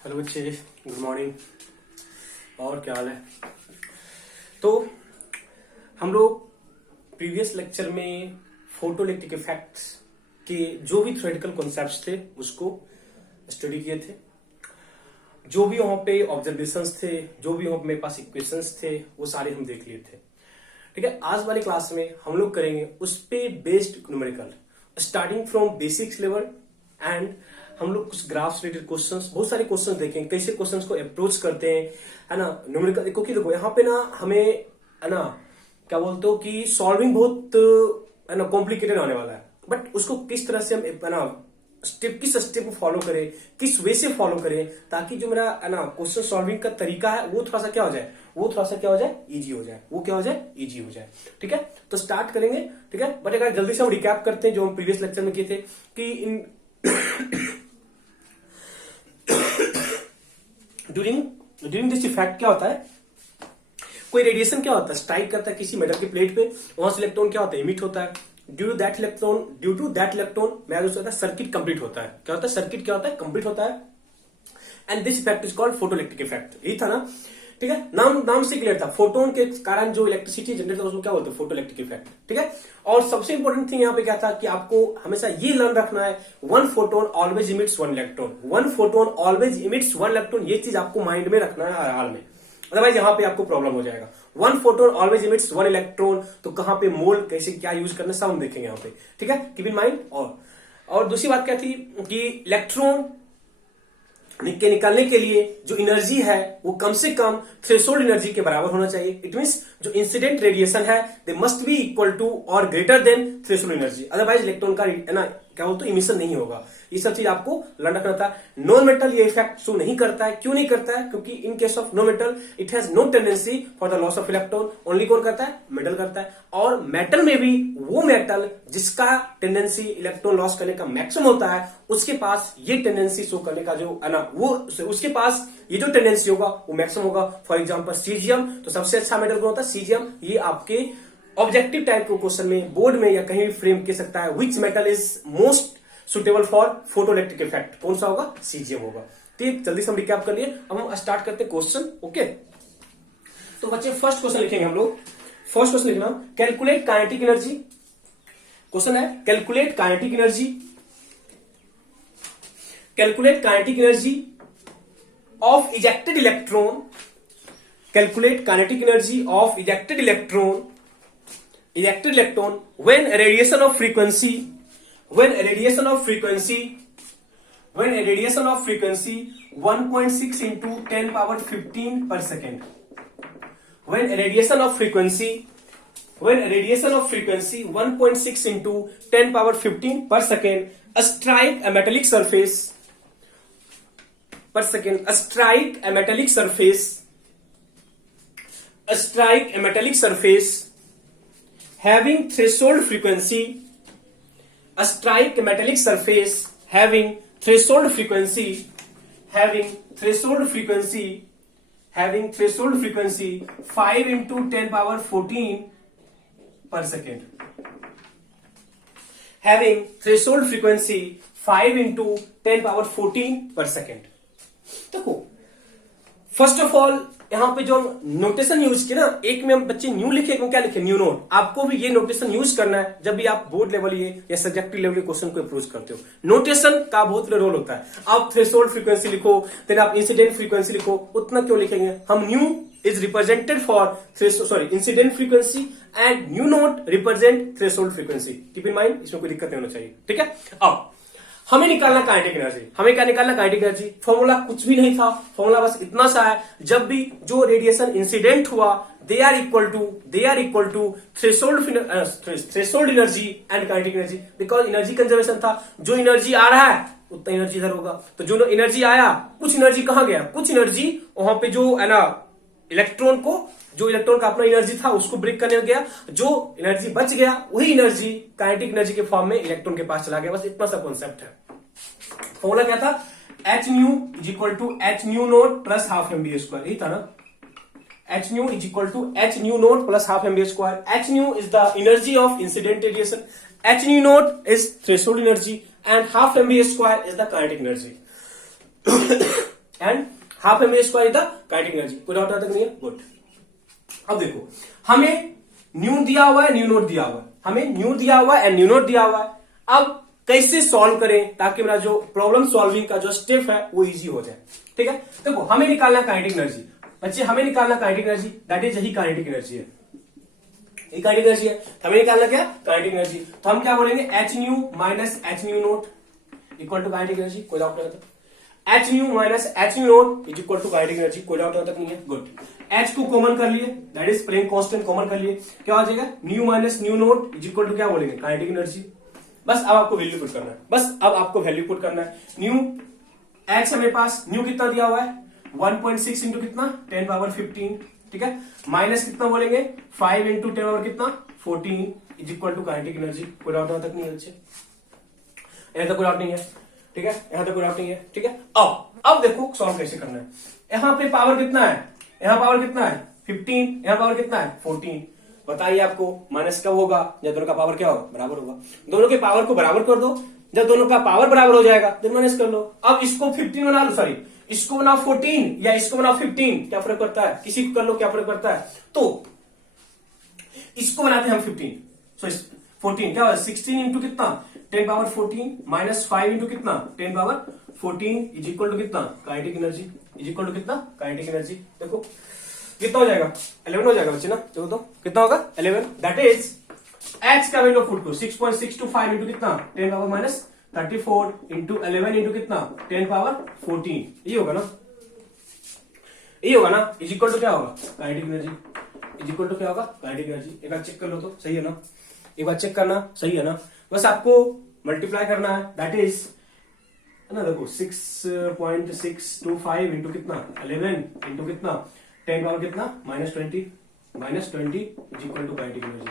Hello बच्चे, good morning. और क्या हाल है? तो हम लोग प्रीवियस लेक्चर में फोटोइलेक्ट्रिक इफेक्ट्स के जो भी थ्योरेटिकल कॉन्सेप्ट्स थे उसको स्टडी किए थे। जो भी वहां पे ऑब्जर्वेशंस थे, जो भी वहां मेरे पास इक्वेशंस थे, वो सारे हम देख लिए थे। ठीक है, आज वाली क्लास में हम लोग करेंगे उस पे based numerical, starting from basics level and हम लोग कुछ ग्राफ्स रिलेटेड क्वेश्चंस, बहुत सारे क्वेश्चंस देखेंगे, कैसे क्वेश्चंस को अप्रोच करते हैं, है ना, न्यूमेरिकल। क्योंकि देखो यहाँ पे ना हमें, है ना, क्या बोलते हो कि सॉल्विंग बहुत, है ना, कॉम्प्लिकेटेड होने वाला है। बट उसको किस तरह से हम, है ना, किस स्टेप को फॉलो करें, किस वे से फॉलो करें, ताकि जो मेरा, है ना, क्वेश्चन सॉल्विंग का तरीका है वो थोड़ा सा क्या हो जाए, इजी हो जाए, इजी हो जाए। ठीक है, तो स्टार्ट करेंगे। ठीक है, बट अगर जल्दी से हम रिकैप करते हैं जो हम प्रीवियस लेक्चर में किए थे कि इन ड्यूरिंग दिस इफेक्ट क्या होता है, कोई रेडिएशन क्या होता है, स्ट्राइक करता है किसी मेटल की प्लेट पे, वहां से इलेक्ट्रॉन क्या होता है, इमिट होता है। ड्यू टू दैट इलेक्ट्रॉन मेरा जो होता है सर्किट कंप्लीट होता है। क्या होता है, सर्किट क्या होता है, कंप्लीट होता है। And this effect is called photoelectric effect. यही था ना? ठीक है, नाम से क्लियर था। फोटोन के कारण जो इलेक्ट्रिसिटी जनरेट होता है उसको क्या बोलते हैं, फोटोइलेक्ट्रिक इफेक्ट। ठीक है, और सबसे इंपॉर्टेंट थिंग यहाँ पे क्या था कि आपको हमेशा ये लर्न रखना है, one photon always emits one electron, one photon always emits one electron. ये चीज आपको माइंड में रखना है हर हाल में, अदरवाइज यहाँ पे आपको प्रॉब्लम हो जाएगा। One photon always emits one electron, तो कहां पे मोल, कैसे क्या यूज करना, सब हम देखेंगे यहाँ पे। ठीक है, कीप इन माइंड। और दूसरी बात क्या थी कि इलेक्ट्रॉन के निकालने के लिए जो एनर्जी है वो कम से कम थ्रेशोल्ड एनर्जी के बराबर होना चाहिए। इट मींस जो इंसिडेंट रेडिएशन है they must be equal to और greater than threshold energy, otherwise electron का, है ना, क्या हो तो इमिशन नहीं होगा। ये सब चीज आपको लर्न रखना था। नॉन मेटल ये इफेक्ट शो नहीं करता है। क्यों नहीं करता है? क्योंकि in case of no metal it has no tendency for the loss of electron. Only कौन करता है? मेटल करता है। और मेटल में भी वो मेटल जिसका टेंडेंसी इलेक्ट्रॉन लॉस करने का मैक्सिमम होता है, उसके पास ये टेंडेंसी शो करने का जो, है ना, वो उसके पास ये जो टेंडेंसी होगा वो मैक्सिमम होगा। फॉर एग्जाम्पल सीजियम, तो सबसे अच्छा मेटल कौन होता है? सीजियम। ये आपके ऑब्जेक्टिव टाइप के क्वेश्चन में, बोर्ड में या कहीं भी फ्रेम कर सकता है, which metal is most suitable for photoelectric effect, कौन सा होगा? सीजियम होगा। ठीक, जल्दी से हम रिकैप कर लिए। अब हम स्टार्ट करते हैं क्वेश्चन। ओके, तो बच्चे फर्स्ट क्वेश्चन लिखेंगे हम लोग। फर्स्ट क्वेश्चन लिखना, कैलकुलेट काइनेटिक एनर्जी। क्वेश्चन है calculate kinetic energy, calculate kinetic energy of ejected electron, calculate kinetic energy of ejected electron when a radiation of frequency 1.6 into 10 power 15 per second, when a radiation of frequency 1.6 into 10 power 15 per second strike a metallic surface per second, strike a metallic surface having threshold frequency, strike a metallic surface having threshold frequency 5 into 10 power 14 per second, having threshold frequency 5 into 10 power 14 per second। देखो, first of all यहाँ पे जो notation use किया ना, एक में हम बच्चे न्यू लिखे, एक में क्या लिखे, न्यू नोट। आपको भी ये नोटेशन यूज करना है जब भी आप बोर्ड लेवल ये या सब्जेक्टिव लेवल के क्वेश्चन को अप्रोच करते हो। नोटेशन का बहुत रोल होता है। आप थ्रेशोल्ड फ्रीक्वेंसी लिखो, फिर आप इंसिडेंट फ्रीक्वेंसी लिखो, उतना क्यों लिखेंगे हम? New is represented for incident frequency and new note represent threshold frequency. Keep in mind, इसमें कोई दिक्कत नहीं होना चाहिए। ठीक है, अब हमें निकालना काइनेटिक एनर्जी। हमें क्या निकालना? Kinetic energy. फॉर्मूला कुछ भी नहीं था, फॉर्मूला बस इतना सा है, जब भी जो रेडिएशन इंसिडेंट हुआ they are equal to threshold energy and kinetic energy, because energy conservation था। जो एनर्जी आ रहा है उतना एनर्जी इधर होगा, तो जो एनर्जी आया, कुछ एनर्जी कहां गया? कुछ एनर्जी वहां पे जो, है ना, इलेक्ट्रॉन का अपना एनर्जी था उसको ब्रेक करने में गया। जो एनर्जी बच गया वही एनर्जी काइनेटिक एनर्जी के फॉर्म में इलेक्ट्रॉन के पास चला गया। बस इतना सा कॉन्सेप्ट है। फॉर्मूला क्या था? H nu is equal to H nu note plus half M B square. यही था ना? H nu is equal to H nu note plus half M B square. H nu is the energy of incident radiation, h nu naught is threshold energy and half M B square is the kinetic energy. And half m a square is the kinetic energy. कोई doubt तक नहीं है? Good. अब देखो हमें new दिया हुआ है, न्यू नोट दिया हुआ है, हमें न्यू दिया हुआ है एंड न्यू नोट दिया हुआ है। अब कैसे सॉल्व करें ताकि मेरा जो प्रॉब्लम सॉल्विंग का जो स्टेप है वो इजी हो जाए। ठीक है, देखो हमें निकालना काइनेटिक एनर्जी बच्चे, हमें निकालना काइनेटिक एनर्जी, दैट इज यही काइनेटिक एनर्जी है, ये काइनेटिक एनर्जी है। हमें निकालना क्या? Kinetic energy. तो हम क्या बोलेंगे? H nu minus H nu naught equal to kinetic energy. कोई डाउट नहीं? H nu minus H nu naught is equal to kinetic energy. कोई डाउट तक नहीं है? गुड। एच को कॉमन कर लिए, that is spring constant common कर लिए, क्या हो जाएगा? New minus nu naught is equal to क्या बोलेंगे? Kinetic energy. बस अब आपको वैल्यू पुट करना है, बस अब आपको वैल्यू पुट करना है। न्यू एच हमारे पास न्यू कितना दिया हुआ है? 1.6 इंटू कितना? 10 पावर 15। ठीक है, माइनस कितना बोलेंगे? 5 इंटू 10 पावर कितना? 14 is equal to kinetic energy. कोई डाउट तक नहीं है बच्चे? यहां तक कोई डाउट नहीं है? ठीक है, यहां तक कोई डाउट नहीं है? ठीक है, अब देखो सॉल्व कैसे करना है। यहां पे पावर कितना है? यहां पावर कितना है? 15। यहां पावर कितना है? 14। बताइए आपको माइनस कब होगा? जब दोनों का पावर क्या होगा? बराबर होगा। दोनों के पावर को बराबर कर दो, जब दोनों का पावर बराबर हो जाएगा तो माइनस कर लो। अब इसको 15 बना लो, सॉरी इसको बनाओ 14 या इसको बनाओ 15, क्या फर्क पड़ता है? किसी को कर लो, क्या फर्क पड़ता है? तो इसको बनाते हैं हम 15, सो 14 क्या होगा? 16 इंटू कितना? 10 पावर 14 माइनस 5 इंटू कितना? 10 पावर 14 इज इक्वल टू कितना? Kinetic energy is equal to कितना? Kinetic energy. देखो कितना हो जाएगा? 11 हो जाएगा बच्चे ना। देखो तो कितना होगा? 11। दैट इज एच का वैल्यू पुट करो 6.625 इंटू कितना? 10 पावर माइनस 34 इंटू 11 इंटू कितना? 10 पावर 14। ये होगा ना, ये होगा ना, इज इक्वल टू क्या होगा? Kinetic energy is equal to क्या होगा? Kinetic energy. एक बार चेक कर लो तो सही है ना, एक बार चेक करना, सही है ना। बस आपको मल्टीप्लाई करना है, दैट इज ना, देखो 6.625 इंटू कितना? 11 इंटू कितना? 10 पावर कितना? Minus 20 is equal to kinetic energy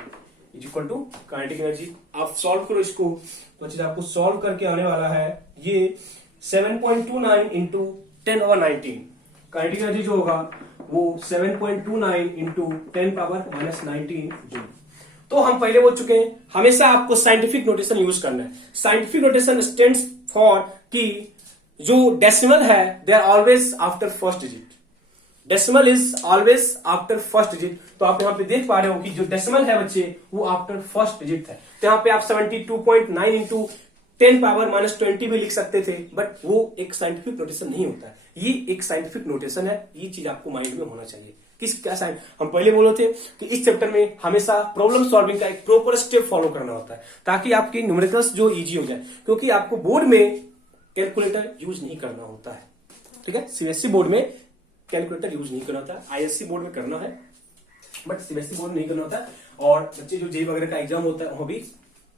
is equal to kinetic energy. आप सॉल्व करो इसको, तो चलिए आपको सॉल्व करके आने वाला है ये 7.29 इंटू 10 पावर 19। काइनेटिक एनर्जी जो होगा वो 7.29 इंटू 10 पावर माइनस 19 जूल। तो हम पहले बोल चुके हैं, हमेशा आपको साइंटिफिक नोटेशन यूज करना है। साइंटिफिक नोटेशन स्टैंड्स फॉर कि जो डेसिमल है they are always after first digit, decimal is always after first digit. तो आप यहाँ पे देख पा रहे हो कि जो डेसिमल है बच्चे वो आफ्टर फर्स्ट डिजिट है। तो यहाँ पे आप 72.9 इंटू 10 पावर माइनस 20 भी लिख सकते थे, बट वो एक साइंटिफिक नोटेशन नहीं होता है। ये एक साइंटिफिक नोटेशन है, ये चीज आपको माइंड में होना चाहिए। किस क्या साइन हम पहले बोले थे कि इस चैप्टर में हमेशा प्रॉब्लम सॉल्विंग का एक प्रॉपर स्टेप फॉलो करना होता है ताकि आपकी न्यूमेरिकल्स जो इजी हो जाए, क्योंकि आपको बोर्ड में कैलकुलेटर यूज नहीं करना होता है। ठीक है, सीबीएसई बोर्ड में कैलकुलेटर यूज नहीं करना होता है, आईएससी बोर्ड में करना है बट सीबीएसई बोर्ड में नहीं करना होता है। और बच्चे जो जेई वगैरह का एग्जाम होता है वहां भी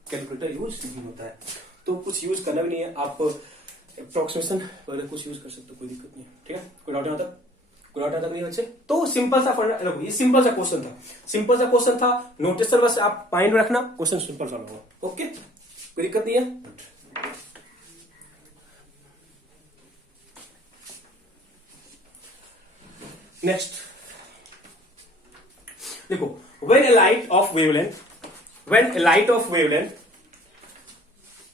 कैलकुलेटर यूज नहीं होता है, तो कुछ यूज करना भी नहीं है। आप अप्रोक्सीमेशन वगैरह कुछ यूज कर सकते हो, कोई दिक्कत नहीं है। ठीक है, कोई डाउट आता कोई डाउट आता नहीं बच्चे? तो सिंपल सा देखो, ये सिंपल सा क्वेश्चन था, सिंपल सा क्वेश्चन था। नोटेशन बस आप माइंड में रखना, क्वेश्चन सिंपल सा होगा। ओके, कोई दिक्कत नहीं है। नेक्स्ट देखो, when a light of wavelength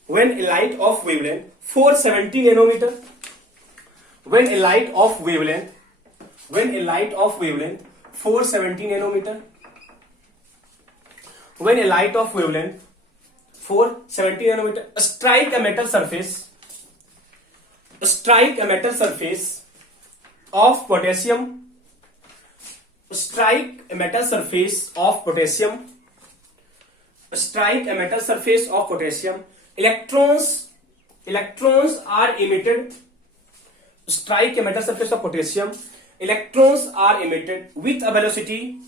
470 nanometer, when a light of wavelength 470 nanometer, when a light of wavelength 470 nanometer strike a metal surface of potassium, strike a metal surface of potassium, electrons are emitted, strike a metal surface of potassium, electrons are emitted with a velocity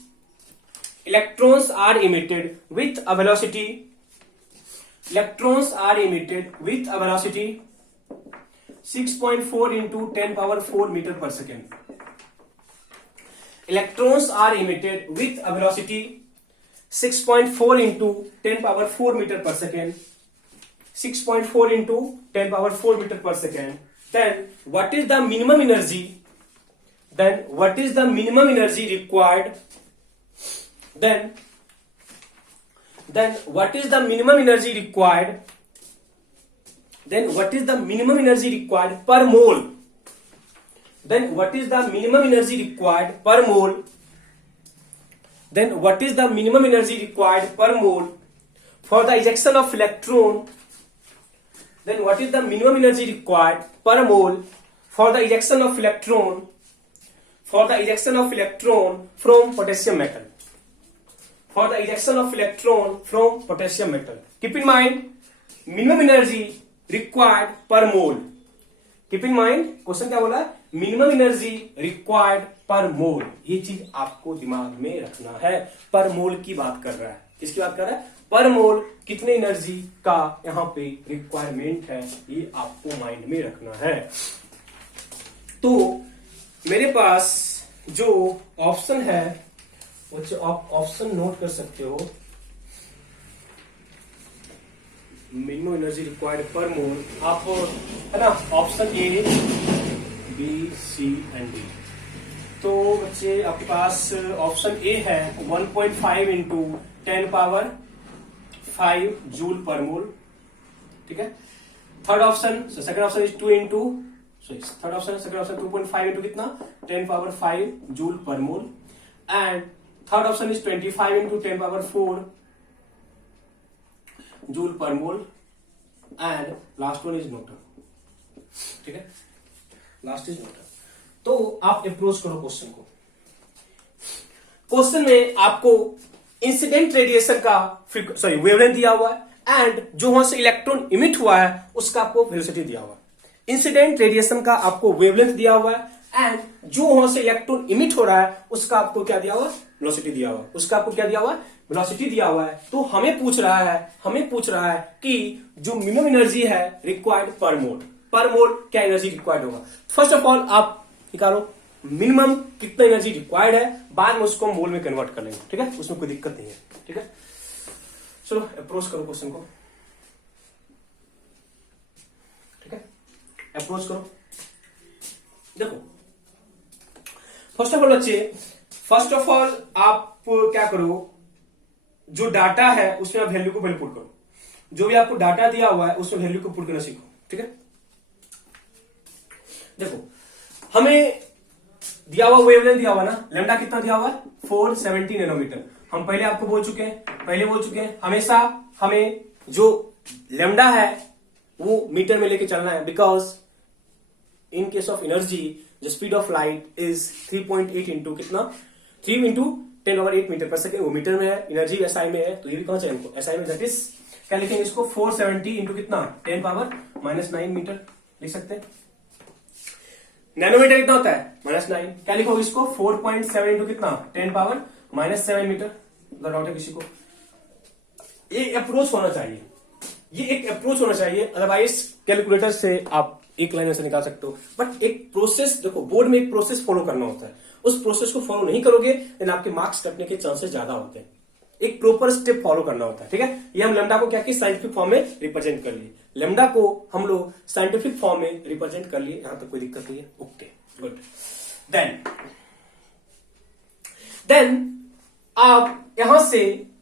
6.4 into 10 power 4 meter per second. Electrons are emitted with a velocity 6.4 into 10 power 4 meter per second. 6.4 into 10 power 4 meter per second. Then what is the minimum energy? Required? Then what is the minimum energy required? Per mole? then what is the minimum energy required per mole, then what is the minimum energy required per mole for the ejection of electron, then what is the minimum energy required per mole for the ejection of electron, for the ejection of electron from potassium metal, for the ejection of electron from potassium metal. Keep in mind minimum energy required per mole. Keep in mind question क्या बोला, minimum energy required पर मोल, ये चीज आपको दिमाग में रखना है। पर मोल की बात कर रहा है, किसकी बात कर रहा है, पर मोल कितने एनर्जी का यहां पे रिक्वायरमेंट है, ये आपको माइंड में रखना है। तो मेरे पास जो ऑप्शन है वो आप ऑप्शन नोट कर सकते हो, मिनिमम एनर्जी रिक्वायर्ड पर मोल, आप है ना, option A B C and D. तो बच्चे आपके पास ऑप्शन ए है 1.5 इंटू 10⁻⁵ जूल पर मोल, ठीक है। Third option, second option is 2 into, third option second option 2.5 into कितना 10⁻⁵ जूल पर मोल, and third option is 25 into 10⁻⁴ joule पर मोल, and last one is Newton, ठीक है, लास्ट इज न्यूटन। तो आप अप्रोच करो क्वेश्चन को। क्वेश्चन में आपको इंसिडेंट रेडिएशन का वेवलेंथ दिया हुआ है, एंड जो वहां से इलेक्ट्रॉन इमिट हुआ है उसका आपको वेलोसिटी दिया हुआ है। इंसिडेंट रेडिएशन का आपको वेवलेंथ दिया हुआ है, एंड जो वहां से इलेक्ट्रॉन इमिट हो रहा है उसका आपको क्या दिया हुआ है, वेलोसिटी दिया हुआ है। उसका आपको क्या दिया हुआ है, वेलोसिटी दिया हुआ है। तो हमें पूछ रहा है कि जो मिनिमम एनर्जी है रिक्वायर्ड पर मोल क्या एनर्जी रिक्वायर्ड होगा। फर्स्ट ऑफ ऑल आप निकालो मिनिमम कितना एनर्जी रिक्वायर्ड है, बाद में उसको मोल में कन्वर्ट कर लेंगे, ठीक है, उसमें कोई दिक्कत नहीं है, ठीक है। चलो अप्रोच करो क्वेश्चन को, ठीक है, अप्रोच करो। देखो फर्स्ट ऑफ ऑल बच्चे, फर्स्ट ऑफ ऑल आप क्या करो, जो डाटा है उसमें आप वैल्यू को पहले पुट करो। जो भी आपको डाटा दिया हुआ है उसमें वैल्यू को पुट करना सीखो, ठीक है। देखो हमें दिया हुआ वेवलेंथ दिया हुआ ना, लैम्डा कितना दिया हुआ है 470 नैनोमीटर। हम पहले आपको बोल चुके हैं हमेशा हमें जो लैम्डा है वो मीटर में लेके चलना है, because in case of energy the speed of light is 3.8 into कितना 3 इंटू 10⁸ मीटर पर सेकेंड, वो मीटर में है, एनर्जी एसआई में है, तो ये भी कहां चाहिए हमको एसआई में, दैट इज क्या लिखेंगे इसको 470 इंटू कितना 10⁻⁻9 मीटर लिख सकते हैं। नैनोमीटर कितना होता है -9, क्या लिखोगे इसको 4.7 इंटू कितना 10⁻⁻7 मीटर। डाउट है किसी को, ये अप्रोच होना चाहिए, ये एक अप्रोच होना चाहिए, अदरवाइज कैलकुलेटर से आप एक लाइन से निकाल सकते हो। बट एक प्रोसेस, देखो बोर्ड में एक प्रोसेस फॉलो करना होता है, उस प्रोसेस को फॉलो नहीं करोगे देन आपके मार्क्स कटने के चांसेस ज्यादा होते हैं। एक प्रॉपर स्टेप फॉलो करना होता है, ठीक है। ये हम लैम्डा को क्या किया, साइंटिफिक फॉर्म में रिप्रेजेंट कर लिए, लैम्डा को हम लोग साइंटिफिक फॉर्म में रिप्रेजेंट कर लिए, यहां तक कोई दिक्कत नहीं है, ओके गुड। देन आप यहां से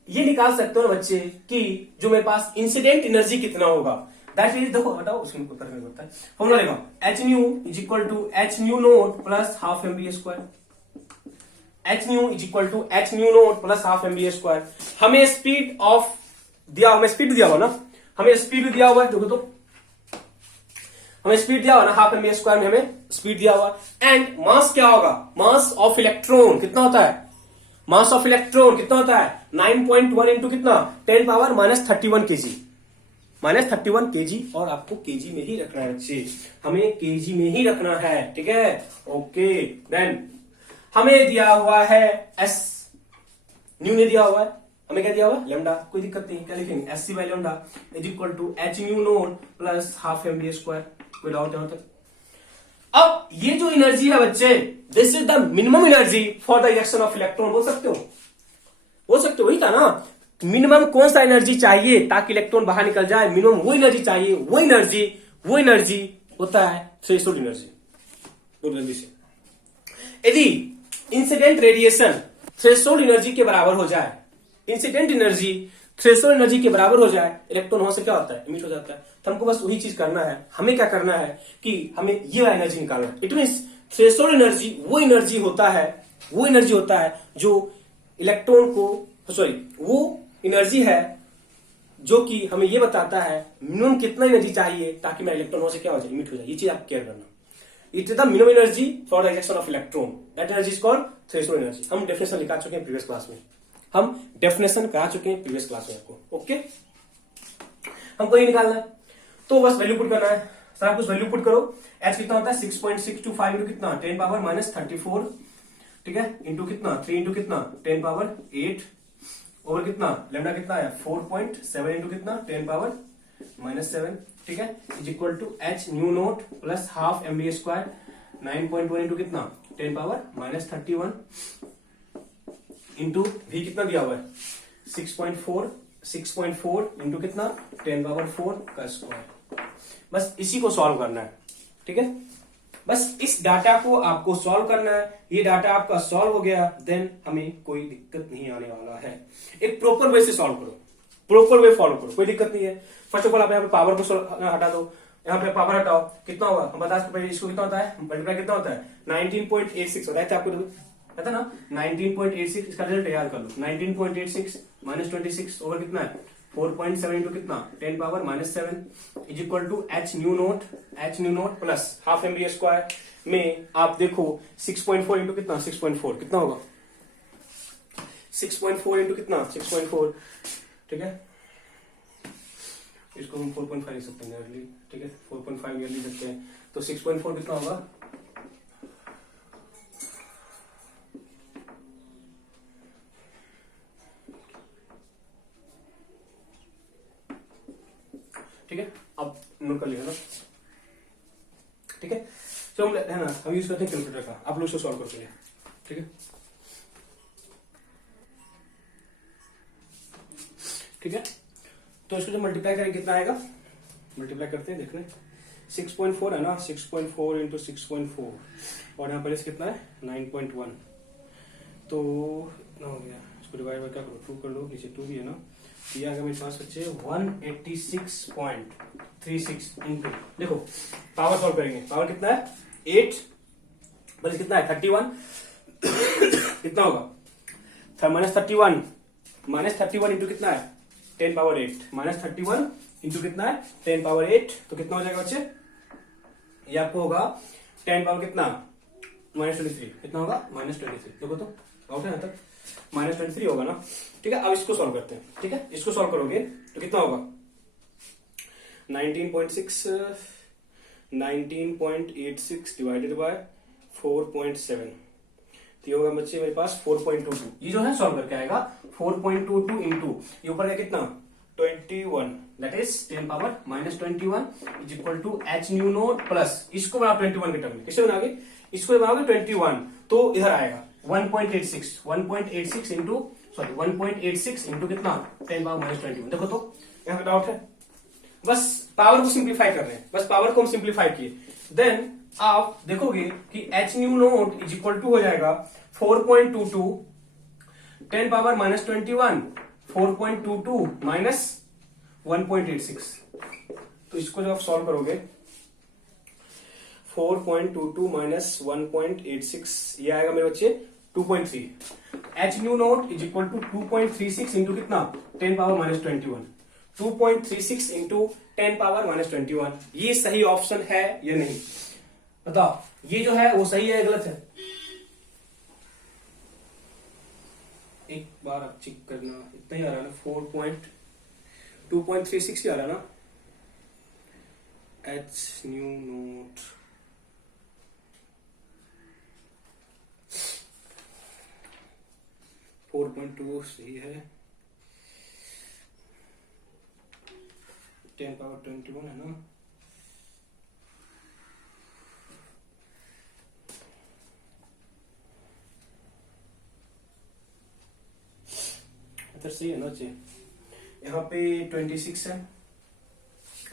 ये निकाल सकते हो बच्चे कि जो मेरे पास इंसिडेंट एनर्जी कितना होगा, दैट इज, देखो हटाओ उसमें होता है फॉर्मूला लगाओ, h nu is equal to H nu note plus half m v square, h nu is equal to H nu note plus half m v square. हमें स्पीड ऑफ दिया, हमें स्पीड दिया हुआ ना, हमें स्पीड दिया हुआ है, देखो तो हमें स्पीड दिया हुआ ना, हाफ एमबी स्क्वायर में हमें स्पीड दिया हुआ, एंड मास क्या होगा, मास ऑफ इलेक्ट्रॉन कितना होता है, मास ऑफ इलेक्ट्रॉन कितना होता है 9.1 इंटू कितना 10⁻⁻31 केजी, -31 केजी, और आपको केजी में ही रखना है बच्चे, हमें केजी में ही रखना है, ठीक है, ओके। देन हमें दिया हुआ है एस न्यू ने दिया हुआ है, हमें क्या दिया हुआ लैम्डा, कोई दिक्कत नहीं, क्या लिखेंगे S C by lambda is equal to H nu note plus half m v square, कोई डाउट यहां तक। अब ये जो एनर्जी है बच्चे, this is the minimum energy for the ejection of electron, बोल सकते हो, वही था ना, मिनिमम कौन सा एनर्जी चाहिए ताकि इलेक्ट्रॉन बाहर निकल जाए, मिनिमम वो एनर्जी चाहिए, वो एनर्जी होता है थ्रेशोल्ड एनर्जी। बहुत जल्दी से, यदि इंसिडेंट रेडिएशन थ्रेशोल्ड एनर्जी के बराबर हो जाए, इंसिडेंट एनर्जी थ्रेशोल्ड एनर्जी के बराबर हो जाए, इलेक्ट्रॉन वहां से क्या होता है, इमिट हो जाता है। तो हमको बस वही चीज करना है, हमें क्या करना है कि हमें ये एनर्जी निकालना है। इट मीन्स थ्रेशोल्ड एनर्जी वो एनर्जी होता है जो इलेक्ट्रॉन को, सॉरी, वो एनर्जी है जो कि हमें ये बताता है मिनिमम कितना एनर्जी चाहिए ताकि मेरा इलेक्ट्रॉन वहां से क्या हो जाए, इमिट हो जाए। ये चीज आप केयर करना। It is the minimum energy for the ejection of electron, that energy is called threshold energy. हम डेफिनेशन लिखा चुके हैं प्रीवियस क्लास में, आपको। ओके, हमको ये निकालना है, तो बस वैल्यू पुट करना है। सारा कुछ वैल्यू पुट करो। एच कितना होता है 6.625 इंटू कितना 10 पावर माइनस 34, ठीक है, इंटू कितना 3 इंटू कितना 10 पावर 8 ओवर कितना लेमडा कितना है 4.7 इंटू कितना 10 पावर माइनस 7, ठीक है, is equal to H nu note plus half M B square 9.1 into कितना 10 पावर माइनस 31 इंटू भी कितना दिया हुआ है 6.4 इंटू कितना 10 पावर 4 का स्क्वायर। बस इसी को सॉल्व करना है, ठीक है, बस इस डाटा को आपको सॉल्व करना है। ये डाटा आपका सॉल्व हो गया, देन हमें कोई दिक्कत नहीं आने वाला है। एक प्रॉपर वे से सॉल्व करो, प्रॉपर वे फॉलो करो, कोई दिक्कत नहीं है। फर्स्ट ऑफ ऑल आप यहाँ पे पावर को हटा दो, यहाँ पे पावर हटाओ, कितना होगा हम बता सकते हैं। इसको कितना होता है मल्टीप्लाई कितना होता है 19.86 होता है आपको पता ना 19.86। इसका रिजल्ट याद कर लो 19.86 माइनस 26 ओवर कितना है 4.7 इंटू कितना 10 power minus 7 is equal to H nu note plus half M B square में आप देखो 6.4 इंटू कितना 6.4 कितना होगा 6.4 इंटू कितना 6.4, ठीक है, इसको हम 4.5 लिख सकते हैं, ठीक है, 4.5 लिख सकते हैं। तो 6.4 कितना होगा ठीक है, अब नोट कर लिया ना, ठीक है। तो हम है ना हम यूज करते हैं कैलकुलेटर का, आप लोग इसको सॉल्व करते हैं, ठीक है, ठीक है। तो इसको जब मल्टीप्लाई करेंगे कितना आएगा, मल्टीप्लाई करते हैं देखने 6.4 है ना 6.4 इंटू 6.4 और यहाँ पर इस कितना है 9.1, तो ना हो गया। इसको डिवाइड बाय क्या करो 2 कर लो, नीचे 2 भी है ना, ये आ गया मेरे पास बच्चे 186.36 इंटू, देखो पावर सॉल्व करेंगे, पावर कितना है 8 बल्कि कितना है 31 कितना होगा माइनस 31 इंटू कितना है 10 पावर 8 माइनस 31 इंटू कितना है 10 पावर 8, तो कितना हो जाएगा बच्चे, ये आपको होगा 10 पावर कितना माइनस 23, कितना होगा माइनस 23, देखो तो आउट है यहाँ तक माइनस 23 होगा ना, ठीक है। अब इसको सॉल्व करते हैं, ठीक है, इसको सॉल्व करोगे तो कितना होगा 19.86 डिवाइडेड बाय 4.7, तो ये होगा बच्चे मेरे पास 4.22। ये जो है सॉल्व करके आएगा 4.22 इंटू ये ऊपर का कितना 21, that is 10 power minus 21 is equal to H nu note plus, इसको बना 21 के टर्म में, किससे बनाओगे, इसको बनाओगे 21, तो इधर आएगा 1.86 इंटू 1.86 इंटू कितना 10 पावर माइनस 21। देखो तो यहाँ पे डाउट है, बस पावर को सिंप्लीफाई कर रहे हैं, बस पावर को हम सिंप्लीफाई किए, देन आप देखोगे कि h nu naught is equal to हो जाएगा 4.22 10 पावर माइनस 21 4.22 माइनस 1.86, तो इसको जब आप सॉल्व करोगे 4.22 माइनस 1.86 ये आएगा मेरे बच्चे 2.3। H nu naught is equal to 2.36 into कितना 10 power minus 21, 2.36 into 10 power minus 21। ये सही ऑप्शन है या नहीं बताओ, ये जो है वो सही है गलत है, एक बार आप चेक करना, इतना ही आ रहा है ना 2.36 ही आ रहा है ना एच न्यू नोट, फोर 4.2 सही है, 10 पावर 21 है ना, इधर सही है ना बच्चे, यहाँ पे 26 है,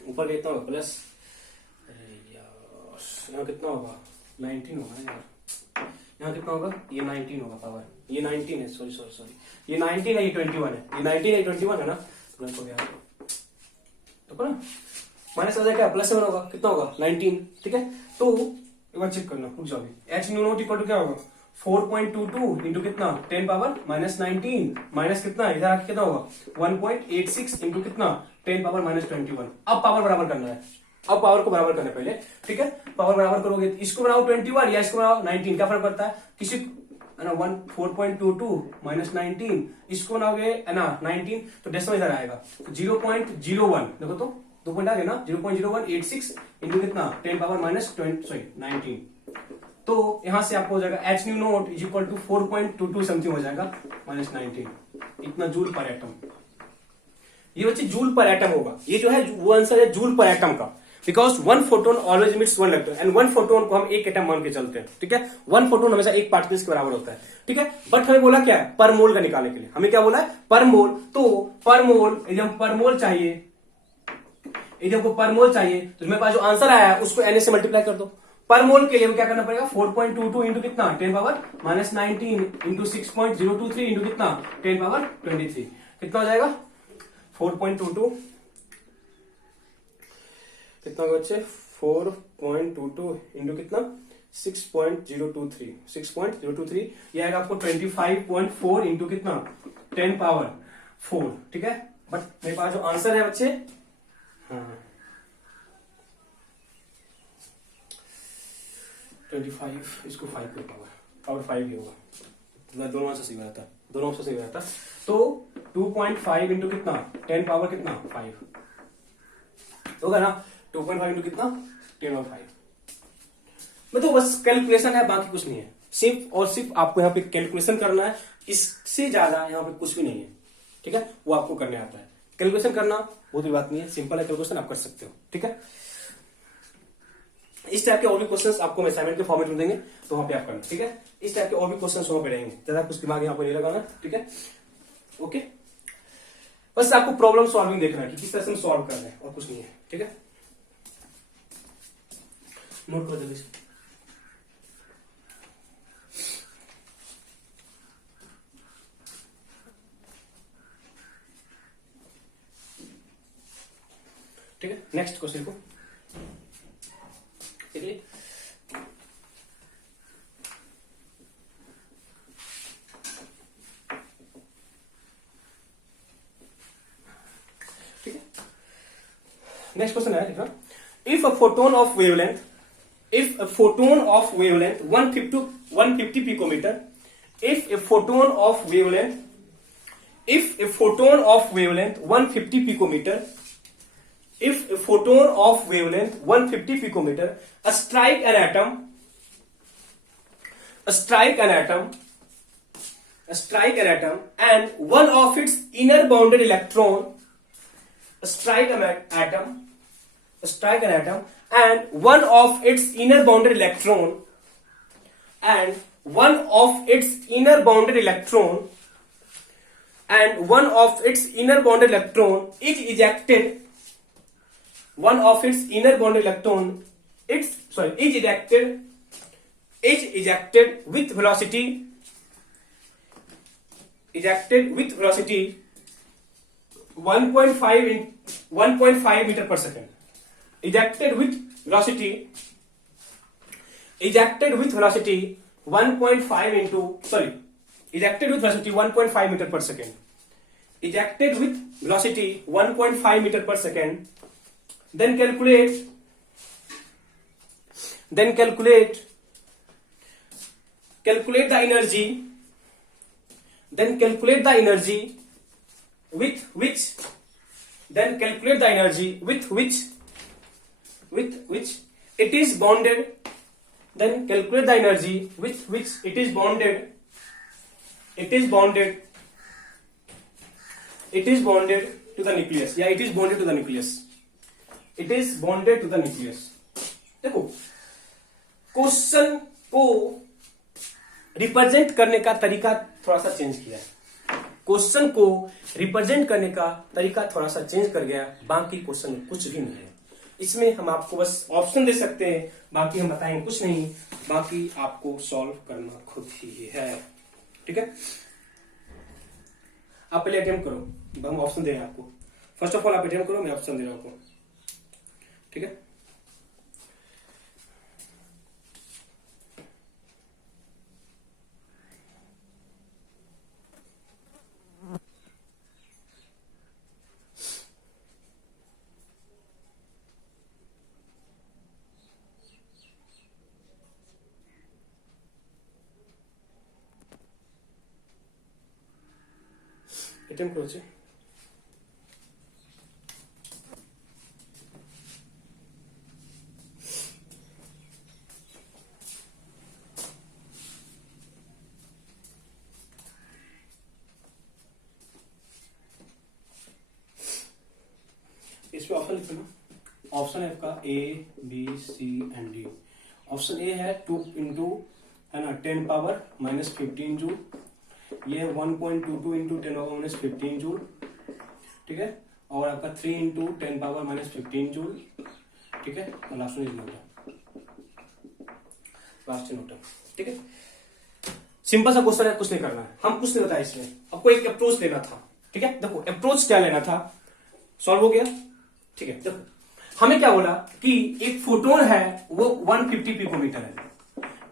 ऊपर कितना होगा प्लस, अरे यार यहाँ कितना होगा 19 होगा ना यार, यहाँ कितना होगा ये 19 होगा पावर, ये 19 है, सॉरी ये 19 है, ये 21 है, ये 19 है 21 है ना, प्लस हो गया तो ना, माइनस आ जाएगा क्या, प्लस 7 होगा, कितना होगा 19, ठीक है। तो एक बार चेक करना, रुक जाओ, h nu naught equal to क्या होगा 4.22 इंटू कितना 10 पावर माइनस 19 माइनस कितना इधर आके कितना होगा 1.86 इंटू कितना 10 पावर माइनस 21। अब पावर बराबर करना है, अब पावर को बराबर करना है पहले, ठीक है। पावर बराबर करोगे, इसको बनाओ 21 या इसको बनाओ 19, क्या फर्क पड़ता है, किसी है ना 4.22 माइनस 19, इसको बनाओगे है ना 19 तो डेसिमल इधर आएगा 0.01, देखो तो 2 पॉइंट आ गया ना, 0.0186 इंटू कितना 10 पावर माइनस 19। तो यहां से आपको हो जाएगा h nu naught is equal to 4.22 something हो जाएगा माइनस 19, इतना जूल पर एटम। ये बच्चे जूल पर एटम होगा, ये जो है वो आंसर है जूल पर एटम का, because 1 photon always emits 1 electron and 1 photon को हम एक एटम मान के चलते हैं, ठीक है। 1 फोटोन हमेशा एक पार्टिकल के बराबर होता है, ठीक है। बट हमें बोला क्या है, पर मोल का निकालने के लिए हमें क्या बोला है, पर मोल। तो पर मोल यदि हम पर मोल चाहिए, यदि हमको पर मोल चाहिए तो मेरे पास जो आंसर आया है उसको एन से मल्टीप्लाई कर दो। पर मोल के लिए हमें क्या करना पड़ेगा 4.22 इंटू कितना 10 पावर माइनस 19 इंटू 6.023 इंटू कितना 10 पावर 23, कितना हो जाएगा 4.22 कितना बच्चे 4.22 इंटू कितना 6.023 ये आएगा आपको 25.4 इंटू कितना 10 पावर 4, ठीक है। बट मेरे पास जो आंसर है बच्चे, हाँ 25, इसको 5 पे पावर 5 ही होगा, दोनों आंसर सही रहता, दोनों आंसर सही रहता। तो 2.5 इंटू कितना 10 पावर कितना 5 होगा ना, 2.5 इंटू कितना 10 और 5 में। तो बस कैलकुलेशन है, बाकी कुछ नहीं है, सिर्फ और सिर्फ आपको यहाँ पे कैलकुलेशन करना है, इससे ज्यादा यहाँ पे कुछ भी नहीं है, ठीक है। वो आपको करने आता है, कैलकुलेशन करना बहुत बड़ी बात नहीं है, सिंपल है, कैलकुलेशन आप कर सकते हो, ठीक है। इस टाइप के और भी क्वेश्चंस आपको मैं असाइनमेंट के फॉर्मेट में देंगे, तो वहां पे आप करना, ठीक है। इस टाइप के और भी क्वेश्चंस वहां पे रहेंगे, ज्यादा कुछ दिमाग यहाँ पे नहीं लगाना, ठीक है। ओके, बस आपको प्रॉब्लम सॉल्विंग देखना है कि किस तरह से हम सॉल्व कर रहे हैं, और कुछ नहीं है, ठीक है। नोट करो जल्दी से। ठीक है, नेक्स्ट क्वेश्चन को देखिए। ठीक है, नेक्स्ट क्वेश्चन है, देखना। If a photon of wavelength 150 picometer, if a photon of wavelength 150 picometer, if a photon of wavelength 150 picometer strike an atom and one of its inner bounded electron strike an atom and one of its inner bounded electron is ejected with velocity 1.5 meter per second. Ejected with velocity 1.5 meter per second. Ejected with velocity 1.5 meter per second. Then calculate the energy. With which it is bonded. Then calculate the energy with which it is bonded. It is bonded to the nucleus. Yeah, it is bonded to the nucleus. देखो, question को represent करने का तरीका थोड़ा सा change किया है। Question को रिप्रेजेंट करने का तरीका थोड़ा सा चेंज कर गया, बाकी क्वेश्चन में कुछ भी नहीं है। इसमें हम आपको बस ऑप्शन दे सकते हैं, बाकी हम बताएंगे कुछ नहीं, बाकी आपको सॉल्व करना खुद ही है, ठीक है। आप पहले अटेम्प्ट करो, हम ऑप्शन दे रहे हैं आपको। फर्स्ट ऑफ ऑल आप अटेम्प्ट करो, मैं ऑप्शन दे रहा हूं आपको, ठीक है। अटेम्प्ट करो जी। इस पे ऑप्शन लिखो ना। ऑप्शन है आपका A B C and D. Option A है 2 इंटू है ना 10 पावर माइनस 15 जूल। ये है 1.22 इंटू 10 पावर माइनस 15 जूल, ठीक है। और आपका 3 इंटू 10 पावर माइनस 15 जूल, ठीक है। और लास्ट में नोट है, लास्ट नोट है, ठीक है। सिंपल सा क्वेश्चन है, कुछ नहीं करना है, हम कुछ नहीं बताया इसमें, आपको एक अप्रोच लेना था, ठीक है। देखो अप्रोच क्या लेना था, सॉल्व हो गया, ठीक है। देखो हमें क्या बोला कि एक फोटोन है वो 150 पिकोमीटर है,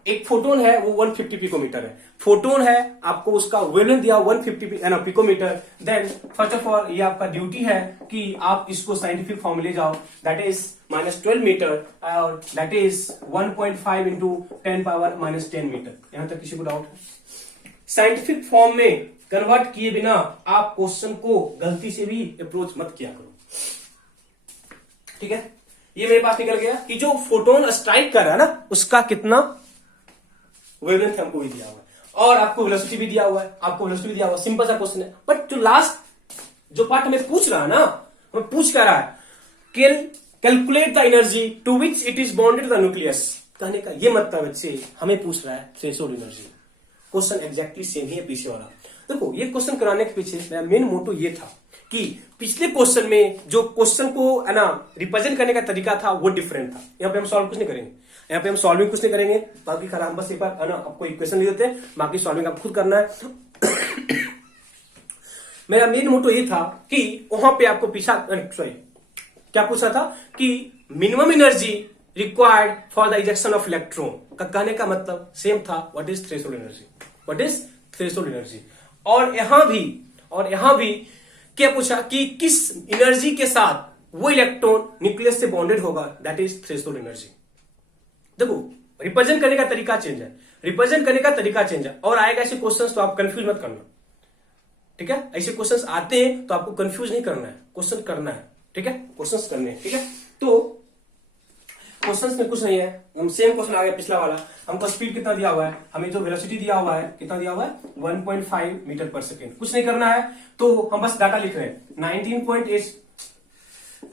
एक फोटोन है वो 150 पिकोमीटर है। फोटोन है, आपको उसका वेवलेंथ दिया 150 picometre. Then first of all ये आपका ड्यूटी है कि आप इसको साइंटिफिक फॉर्म ले जाओ, दैट इज -12 मीटर, और that is 1.5 into 10 power -10 metre. यहां तक किसी को डाउट है? साइंटिफिक फॉर्म में कन्वर्ट किए बिना आप क्वेश्चन को गलती से भी अप्रोच मत किया करो, ठीक है। ये मेरे पास निकल गया कि जो फोटोन स्ट्राइक कर रहा है ना उसका कितना वेवलेंथ हमको भी दिया हुआ है, और आपको वेलोसिटी भी दिया हुआ है, आपको वेलोसिटी भी दिया हुआ है। सिंपल सा क्वेश्चन है, बट जो लास्ट जो पार्ट हमें पूछ रहा है ना, हमें पूछ क्या रहा है, calculate the energy to which it is bonded the nucleus. कहने का ये मतलब से हमें पूछ रहा है threshold energy. Question exactly same ही है पीछे वाला। देखो ये क्वेश्चन कराने के पीछे मेरा मेन मोटो ये था कि पिछले क्वेश्चन में जो क्वेश्चन को है ना रिप्रेजेंट करने का तरीका था वो डिफरेंट था। यहाँ पे हम सॉल्व कुछ नहीं करेंगे, यहाँ पे हम सॉल्विंग कुछ नहीं करेंगे, बाकी खरा हम बस एक बार है ना आपको इक्वेशन दे देते हैं, बाकी सॉल्विंग आप खुद करना है। मेरा मेन मोटो ये था कि वहां पे आपको पीछा सॉरी क्या पूछ रहा था कि minimum energy required for the ejection of electron का कहने का मतलब सेम था, what is threshold energy, what is threshold energy. और यहां भी क्या पूछा कि किस एनर्जी के साथ वो इलेक्ट्रॉन न्यूक्लियस से बॉन्डेड होगा, दैट इज थ्रेशोल्ड एनर्जी। देखो रिप्रेजेंट करने का तरीका चेंज है, रिप्रेजेंट करने का तरीका चेंज है, और आएगा ऐसे क्वेश्चंस तो आप कंफ्यूज मत करना, ठीक है। ऐसे क्वेश्चंस आते हैं तो आपको कंफ्यूज नहीं करना है, क्वेश्चन करना है, ठीक है, क्वेश्चंस करने हैं, ठीक है। तो क्वेश्चंस में कुछ नहीं है, हम सेम क्वेश्चन आ गया पिछला वाला। हमको स्पीड कितना दिया हुआ है, हमें जो वेलोसिटी दिया हुआ है कितना दिया हुआ है 1.5 मीटर पर सेकेंड। कुछ नहीं करना है, तो हम बस डाटा लिख रहे हैं 19.8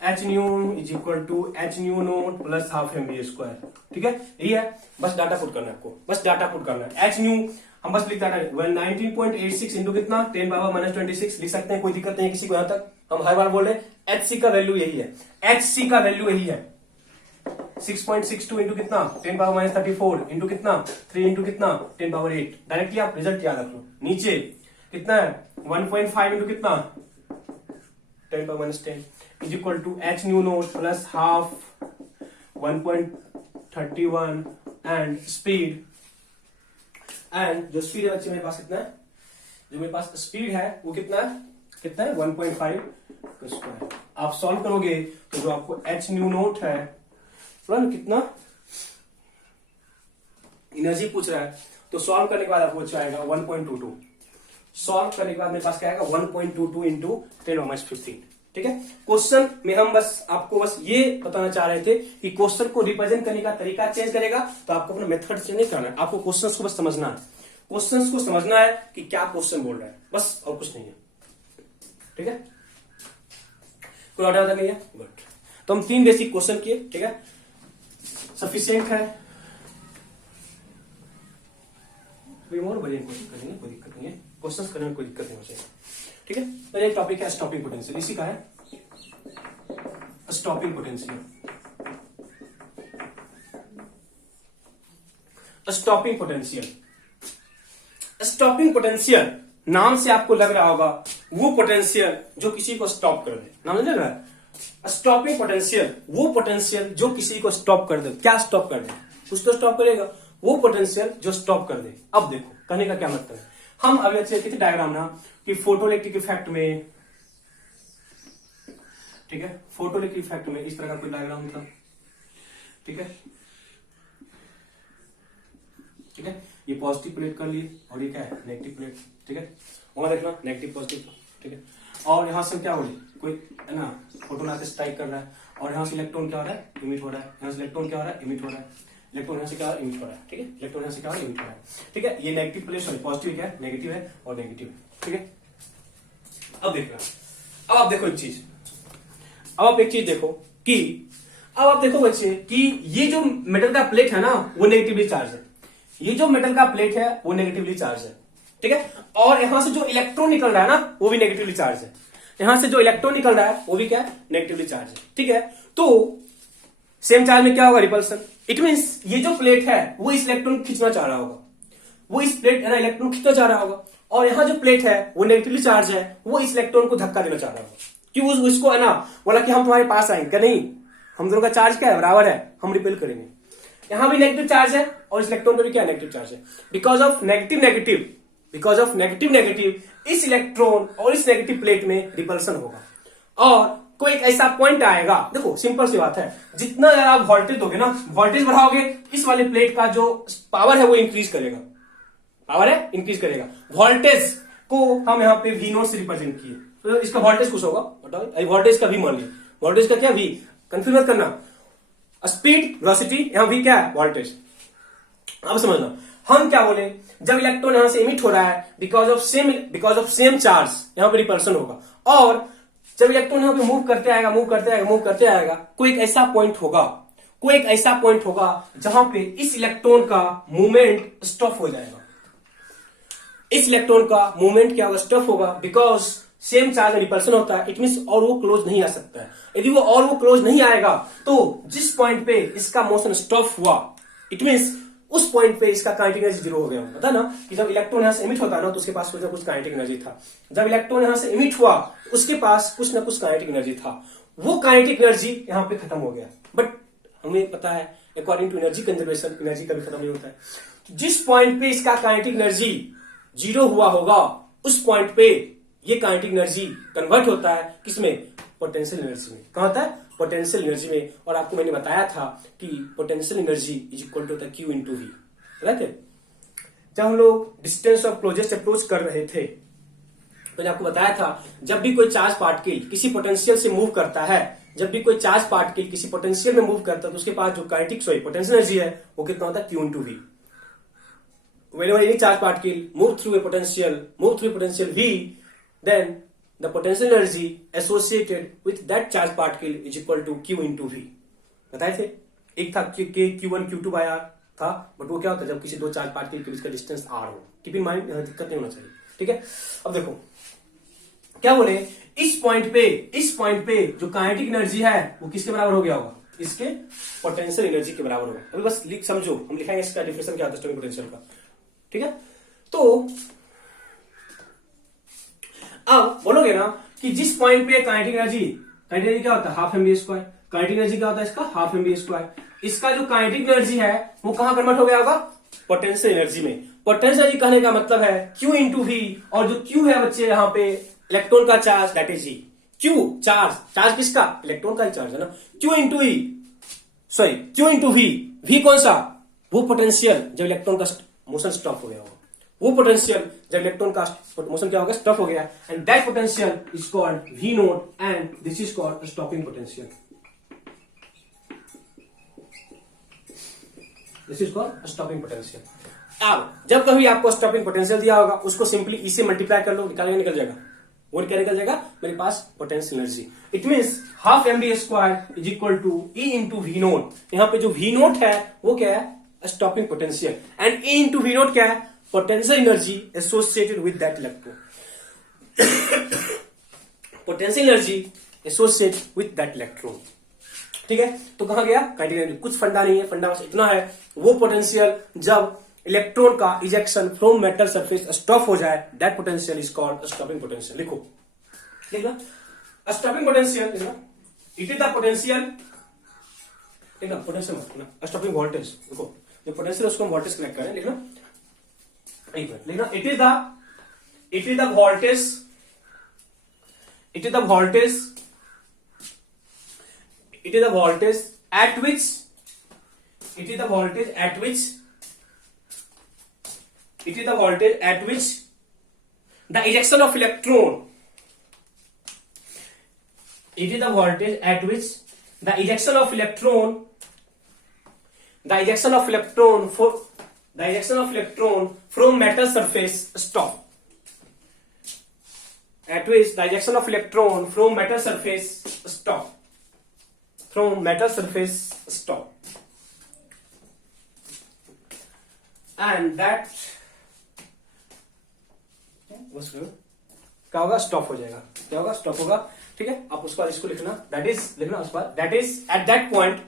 h nu is equal to h nu note plus half mv square, ठीक है। यही है, बस डाटा पुट करना है आपको, बस डाटा पुट करना है। h न्यू हम बस लिख डाटा 19.86 इंटू कितना 10 पावर -26 लिख सकते हैं, कोई दिक्कत नहीं है किसी को। यहां तक हम हर बार बोल रहे हैं hc का वैल्यू यही है, hc का वैल्यू यही है 6.62 इंटू कितना 10 पावर -34 इंटू कितना 3 इंटू कितना 10 पावर 8। डायरेक्टली आप रिजल्ट याद रख लो। नीचे कितना है 1.5 इंटू कितना 10 power -10 is equal to h nu note plus half 1.31 and speed, and जो स्पीड है बच्चे मेरे पास कितना है, जो मेरे पास स्पीड है वो कितना है 1.5 स्क्वायर। आप सॉल्व करोगे तो जो आपको h न्यू नोट है कितना एनर्जी पूछ रहा है, तो सॉल्व करने के बाद आपको अच्छा आएगा 1.22। सॉल्व करने के बाद मेरे पास क्या आएगा 1.22 इंटू 10⁻15, ठीक है। क्वेश्चन में हम बस आपको बस ये बताना चाह रहे थे कि क्वेश्चन को रिप्रेजेंट करने का तरीका चेंज करेगा, तो आपको अपना मेथड चेंज नहीं करना है, आपको क्वेश्चंस को बस समझना है, क्वेश्चंस को समझना है कि क्या क्वेश्चन बोल रहा है, बस और कुछ नहीं है, ठीक है। कोई ऑर्डर नहीं है, गुड। तो हम 3 बेसिक क्वेश्चन किए, ठीक है, सफिशिएंट है। और बढ़िया क्वेश्चन करेंगे, कोई दिक्कत नहीं है, क्वेश्चंस करने में कोई दिक्कत नहीं हो चाहिए, ठीक है। तो एक टॉपिक है स्टॉपिंग पोटेंशियल, इसी का है stopping potential. Stopping potential, stopping potential नाम से आपको लग रहा होगा वो पोटेंशियल जो किसी को स्टॉप कर दे, नाम समझ रहा है, स्टॉपिंग पोटेंशियल, वो पोटेंशियल जो किसी को स्टॉप कर दे। क्या स्टॉप कर दे? कुछ तो स्टॉप करेगा, वो पोटेंशियल जो स्टॉप कर दे। अब देखो कहने का क्या मतलब है, हम अभी अच्छे किसी डायग्राम ना कि फोटोइलेक्ट्रिक इफेक्ट में, ठीक है, फोटोइलेक्ट्रिक इफेक्ट में इस तरह का कोई डायग्राम था, ठीक है, ठीक है, ये पॉजिटिव प्लेट कर लिए और ये क्या है, नेगेटिव प्लेट, ठीक है, वहां देखना नेगेटिव पॉजिटिव, ठीक है, और यहां से क्या हो रही, कोई है ना फोटोन आके स्ट्राइक कर रहा है और यहां से इलेक्ट्रॉन क्या हो रहा है, इमिट हो रहा है, यहां से इलेक्ट्रॉन क्या हो रहा है, इमिट हो रहा है, इलेक्ट्रॉन यहां से क्या इमिट हो रहा है, ठीक है, इलेक्ट्रॉन यहां से क्या इमिट हो रहा है, ठीक है, ये नेगेटिव प्लेट, सॉरी पॉजिटिव क्या है, नेगेटिव है और नेगेटिव है, ठीक है। अब देखना, अब आप देखो एक चीज, अब आप एक चीज देखो कि अब आप देखो बच्चे कि ये जो मेटल का प्लेट है ना वो नेगेटिवली चार्ज है, ये जो मेटल का प्लेट है वो नेगेटिवली चार्ज है, ठीक है, और यहां से जो इलेक्ट्रॉन निकल रहा है ना वो भी नेगेटिवली चार्ज है, यहां से जो इलेक्ट्रॉन निकल रहा है वो भी क्या है, नेगेटिवली चार्ज है, ठीक है। तो सेम चार्ज में क्या होगा, रिपल्सन। इट मींस ये जो प्लेट है वो इस इलेक्ट्रॉन खींचना चाह रहा होगा, वो इस प्लेट है ना इलेक्ट्रॉन खींचना चाह रहा होगा, और यहां जो प्लेट है वो नेगेटिवली चार्ज है, वो इस इलेक्ट्रॉन को धक्का देना चाह रहा होगा कि उसको है ना बोला कि हम तुम्हारे पास आएंगे, क्या नहीं, हम दोनों का चार्ज क्या है, बराबर है, हम रिपेल करेंगे। यहां भी नेगेटिव चार्ज है और इस इलेक्ट्रॉन पे भी क्या नेगेटिव चार्ज है, because of negative negative, because of negative negative इस इलेक्ट्रॉन और इस नेगेटिव प्लेट में रिपल्सन होगा, और कोई एक ऐसा पॉइंट आएगा, देखो सिंपल सी बात है, जितना ज्यादा आप वोल्टेज दोगे ना, वोल्टेज बढ़ाओगे, इस वाले प्लेट का जो पावर है वो इंक्रीज करेगा, पावर है इंक्रीज करेगा। वोल्टेज को हम यहाँ पे V0 से रिप्रेजेंट किए, तो इसका वोल्टेज कुछ होगा, बताओ, वोल्टेज का V मान लिया, वोल्टेज का क्या V, कंफ्यूज मत करना, स्पीड वेलोसिटी, यहां भी क्या है, वोल्टेज। अब समझना हम क्या बोले, जब इलेक्ट्रॉन यहां से इमिट हो रहा है बिकॉज ऑफ सेम चार्ज, यहां पर रिपल्सन होगा, और जब इलेक्ट्रॉन यहां पे मूव करते आएगा, मूव करते आएगा, मूव करते आएगा, कोई एक ऐसा पॉइंट होगा, कोई एक ऐसा पॉइंट होगा जहां पे इस इलेक्ट्रॉन का मूवमेंट स्टॉप हो जाएगा, इस इलेक्ट्रॉन का मूवमेंट क्या होगा, स्टॉप होगा, बिकॉज सेम चार्ज में रिपल्सन होता है। इट मींस और वो क्लोज नहीं आ सकता है, यदि वो क्लोज नहीं आएगा तो जिस पॉइंट पे इसका मोशन स्टॉप हुआ, इट मींस उस पॉइंट पे इसका काइनेटिक एनर्जी जीरो हो गया। पता ना कि जब इलेक्ट्रॉन यहां से इमिट होता है ना तो उसके पास कुछ काइनेटिक एनर्जी था, जब इलेक्ट्रॉन यहां से इमिट हुआ उसके पास कुछ ना कुछ काइनेटिक एनर्जी था, वो काइनेटिक एनर्जी यहां पे खत्म हो गया। बट हमें पता है according to energy conservation energy कभी खत्म नहीं होता है, जिस पॉइंट पे इसका काइनेटिक एनर्जी जीरो हुआ होगा उस पॉइंट पे ये काइनेटिक एनर्जी कन्वर्ट होता है किसमें, पोटेंशियल एनर्जी में। कहां होता है, पोटेंशियल एनर्जी में। और आपको मैंने बताया था कि potential energy is equal to the Q into v, right. जब हम लोग डिस्टेंस ऑफ क्लोजेस्ट अप्रोच कर रहे थे मैंने आपको बताया था जब भी कोई चार्ज पार्टिकल किसी पोटेंशियल से मूव करता है, जब भी कोई चार्ज पार्टिकल किसी पोटेंशियल में मूव करता है तो उसके पास जो काइनेटिक पोटेंशियल एनर्जी है वो कितना होता है, Q into v. Whenever any charge particle move through a potential V, then the potential energy associated with that charge particle is equal to Q into V. बताए थे, एक था Q1 Q2 by R था, but वो क्या होता है जब किसी दो चार्ज पार्टिकल के बीच का डिस्टेंस R हो। कीप इन माइंड, यहां दिक्कत नहीं होना चाहिए, ठीक है। अब देखो क्या बोले, इस पॉइंट पे जो काइनेटिक एनर्जी है वो किसके बराबर हो गया होगा, इसके पोटेंशियल एनर्जी के बराबर होगा। अभी बस समझो, हम लिखाएंगे इसका डिफिनेशन क्या होता है स्टॉपिंग पोटेंशियल का, ठीक है। तो अब बोलोगे ना कि जिस पॉइंट पे काइनेटिक एनर्जी क्या होता है, half M B square, kinetic energy क्या होता है इसका, हाफ एम बी स्क्वायर, इसका जो काइनेटिक एनर्जी है वो कहां कन्वर्ट हो गया होगा, पोटेंशियल एनर्जी में। पोटेंशियल एनर्जी कहने का मतलब है Q इंटू वी, और जो Q है बच्चे यहाँ पे इलेक्ट्रॉन का charge, that is G। Q charge किसका, इलेक्ट्रॉन का ही चार्ज है ना, Q into e, sorry Q into v, v कौन सा, वो पोटेंशियल जब इलेक्ट्रॉन का मोशन स्टॉप हो गया होगा, वो पोटेंशियल जब इलेक्ट्रॉन का मोशन क्या हो गया, स्टॉप हो गया, and that potential is called V note and this is called stopping potential, this is called stopping potential. अब जब कभी आपको स्टॉपिंग पोटेंशियल दिया होगा उसको सिंपली ई से मल्टीप्लाई कर लो, निकल जाएगा, वो क्या निकल जाएगा, मेरे पास potential energy. It means half M B square is equal to E into we naught. यहां पे जो V नोट है वो क्या है, stopping potential, and E into we naught क्या है, potential energy associated with that electron, potential energy associated with that electron, ठीक है। तो कहां गया काइनेटिक एनर्जी, कुछ फंडा नहीं है, फंडा बस इतना है, वो पोटेंशियल जब इलेक्ट्रॉन का ejection from metal surface stop हो जाए, that potential is called stopping potential. लिखो देखना स्टॉपिंग पोटेंशियल, देखना इट इज द पोटेंशियल, देखना पोटेंशियल मत लिखना, स्टॉपिंग वोल्टेज, देखो जो पोटेंशियल उसको हम वोल्टेज कनेक्ट करें, लिखना एक मिनट, लिखना it is the voltage, it is the voltage, it is the voltage at which, it is the voltage at which, it is the voltage at which the ejection of electron, it is the voltage at which the ejection of electron, the ejection of electron for the ejection of electron from metal surface stop, at which the ejection of electron from metal surface stop, from metal surface stop, and that क्या होगा, stop हो जाएगा, क्या होगा, stop होगा, ठीक है। आप उसको इसको लिखना, दैट इज लिखना उस पर, that is at that point,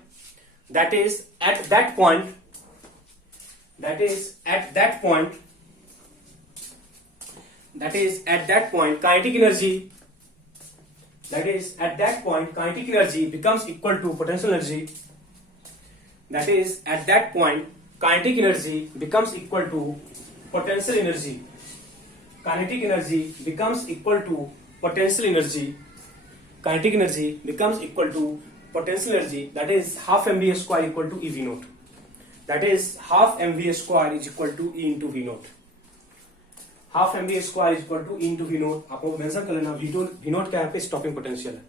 that is at that point, that is at that point, that is at that point kinetic energy, that is at that point kinetic energy becomes equal to potential energy, that is at that point kinetic energy becomes equal to potential energy, kinetic energy becomes equal to potential energy, kinetic energy becomes equal to potential energy, that is half mv square equal to e v naught, that is half mv square is equal to e into v naught, half M B square is equal to E into we naught, आपको mention कर लेना, v naught क्या यहाँ पे stopping potential है,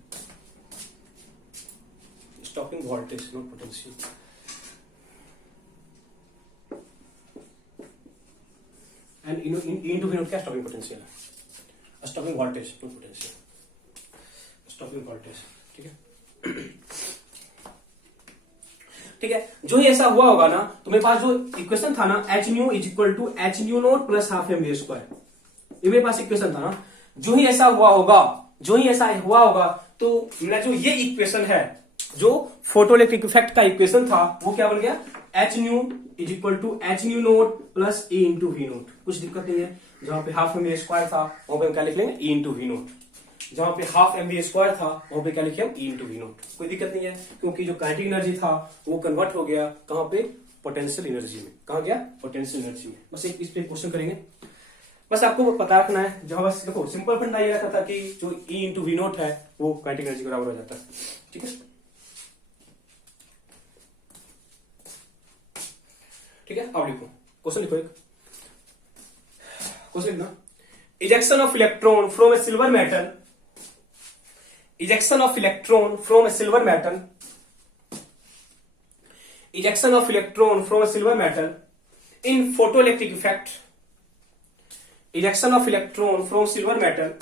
stopping voltage not potential, and e into we naught क्या stopping potential है, stopping voltage not potential, stopping voltage, ठीक है ठीक है। जो ही ऐसा हुआ होगा ना, तो मेरे पास जो इक्वेशन था ना, h nu is equal to H nu note plus half M B square, ये मेरे पास इक्वेशन था ना, जो ही ऐसा हुआ होगा, जो ही ऐसा हुआ होगा, तो मेरा जो ये इक्वेशन है, जो फोटोइलेक्ट्रिक इफेक्ट का इक्वेशन था, वो क्या बन गया, h nu is equal to H nu note plus e into we naught, कुछ दिक्कत नहीं है, जहां पे हाफ एम बी स्क्वायर था वहां पे हम क्या लिख लेंगे, ई इंटू वी नोट, जहां पे हाफ एम बी स्क्वायर था वहां पे क्या लिखे हम, ई इंटू वी नोट, कोई दिक्कत नहीं है, क्योंकि जो काइनेटिक एनर्जी था वो कन्वर्ट हो गया कहां पे, पोटेंशियल एनर्जी में, कहां गया, पोटेंशियल एनर्जी में। बस एक इस पे क्वेश्चन करेंगे, बस आपको पता रखना है, जहां बस देखो सिंपल फंडा ये रखा था कि जो ई इंटू वी नोट है वो काइनेटिक एनर्जी के बराबर हो जाता है, ठीक है ठीक है। अब लिखो क्वेश्चन, लिखो एक क्वेश्चन लिखना, ejection of electron from a silver metal, ejection of electron from a silver metal, ejection of electron from a silver metal in photoelectric effect, ejection of electron from silver metal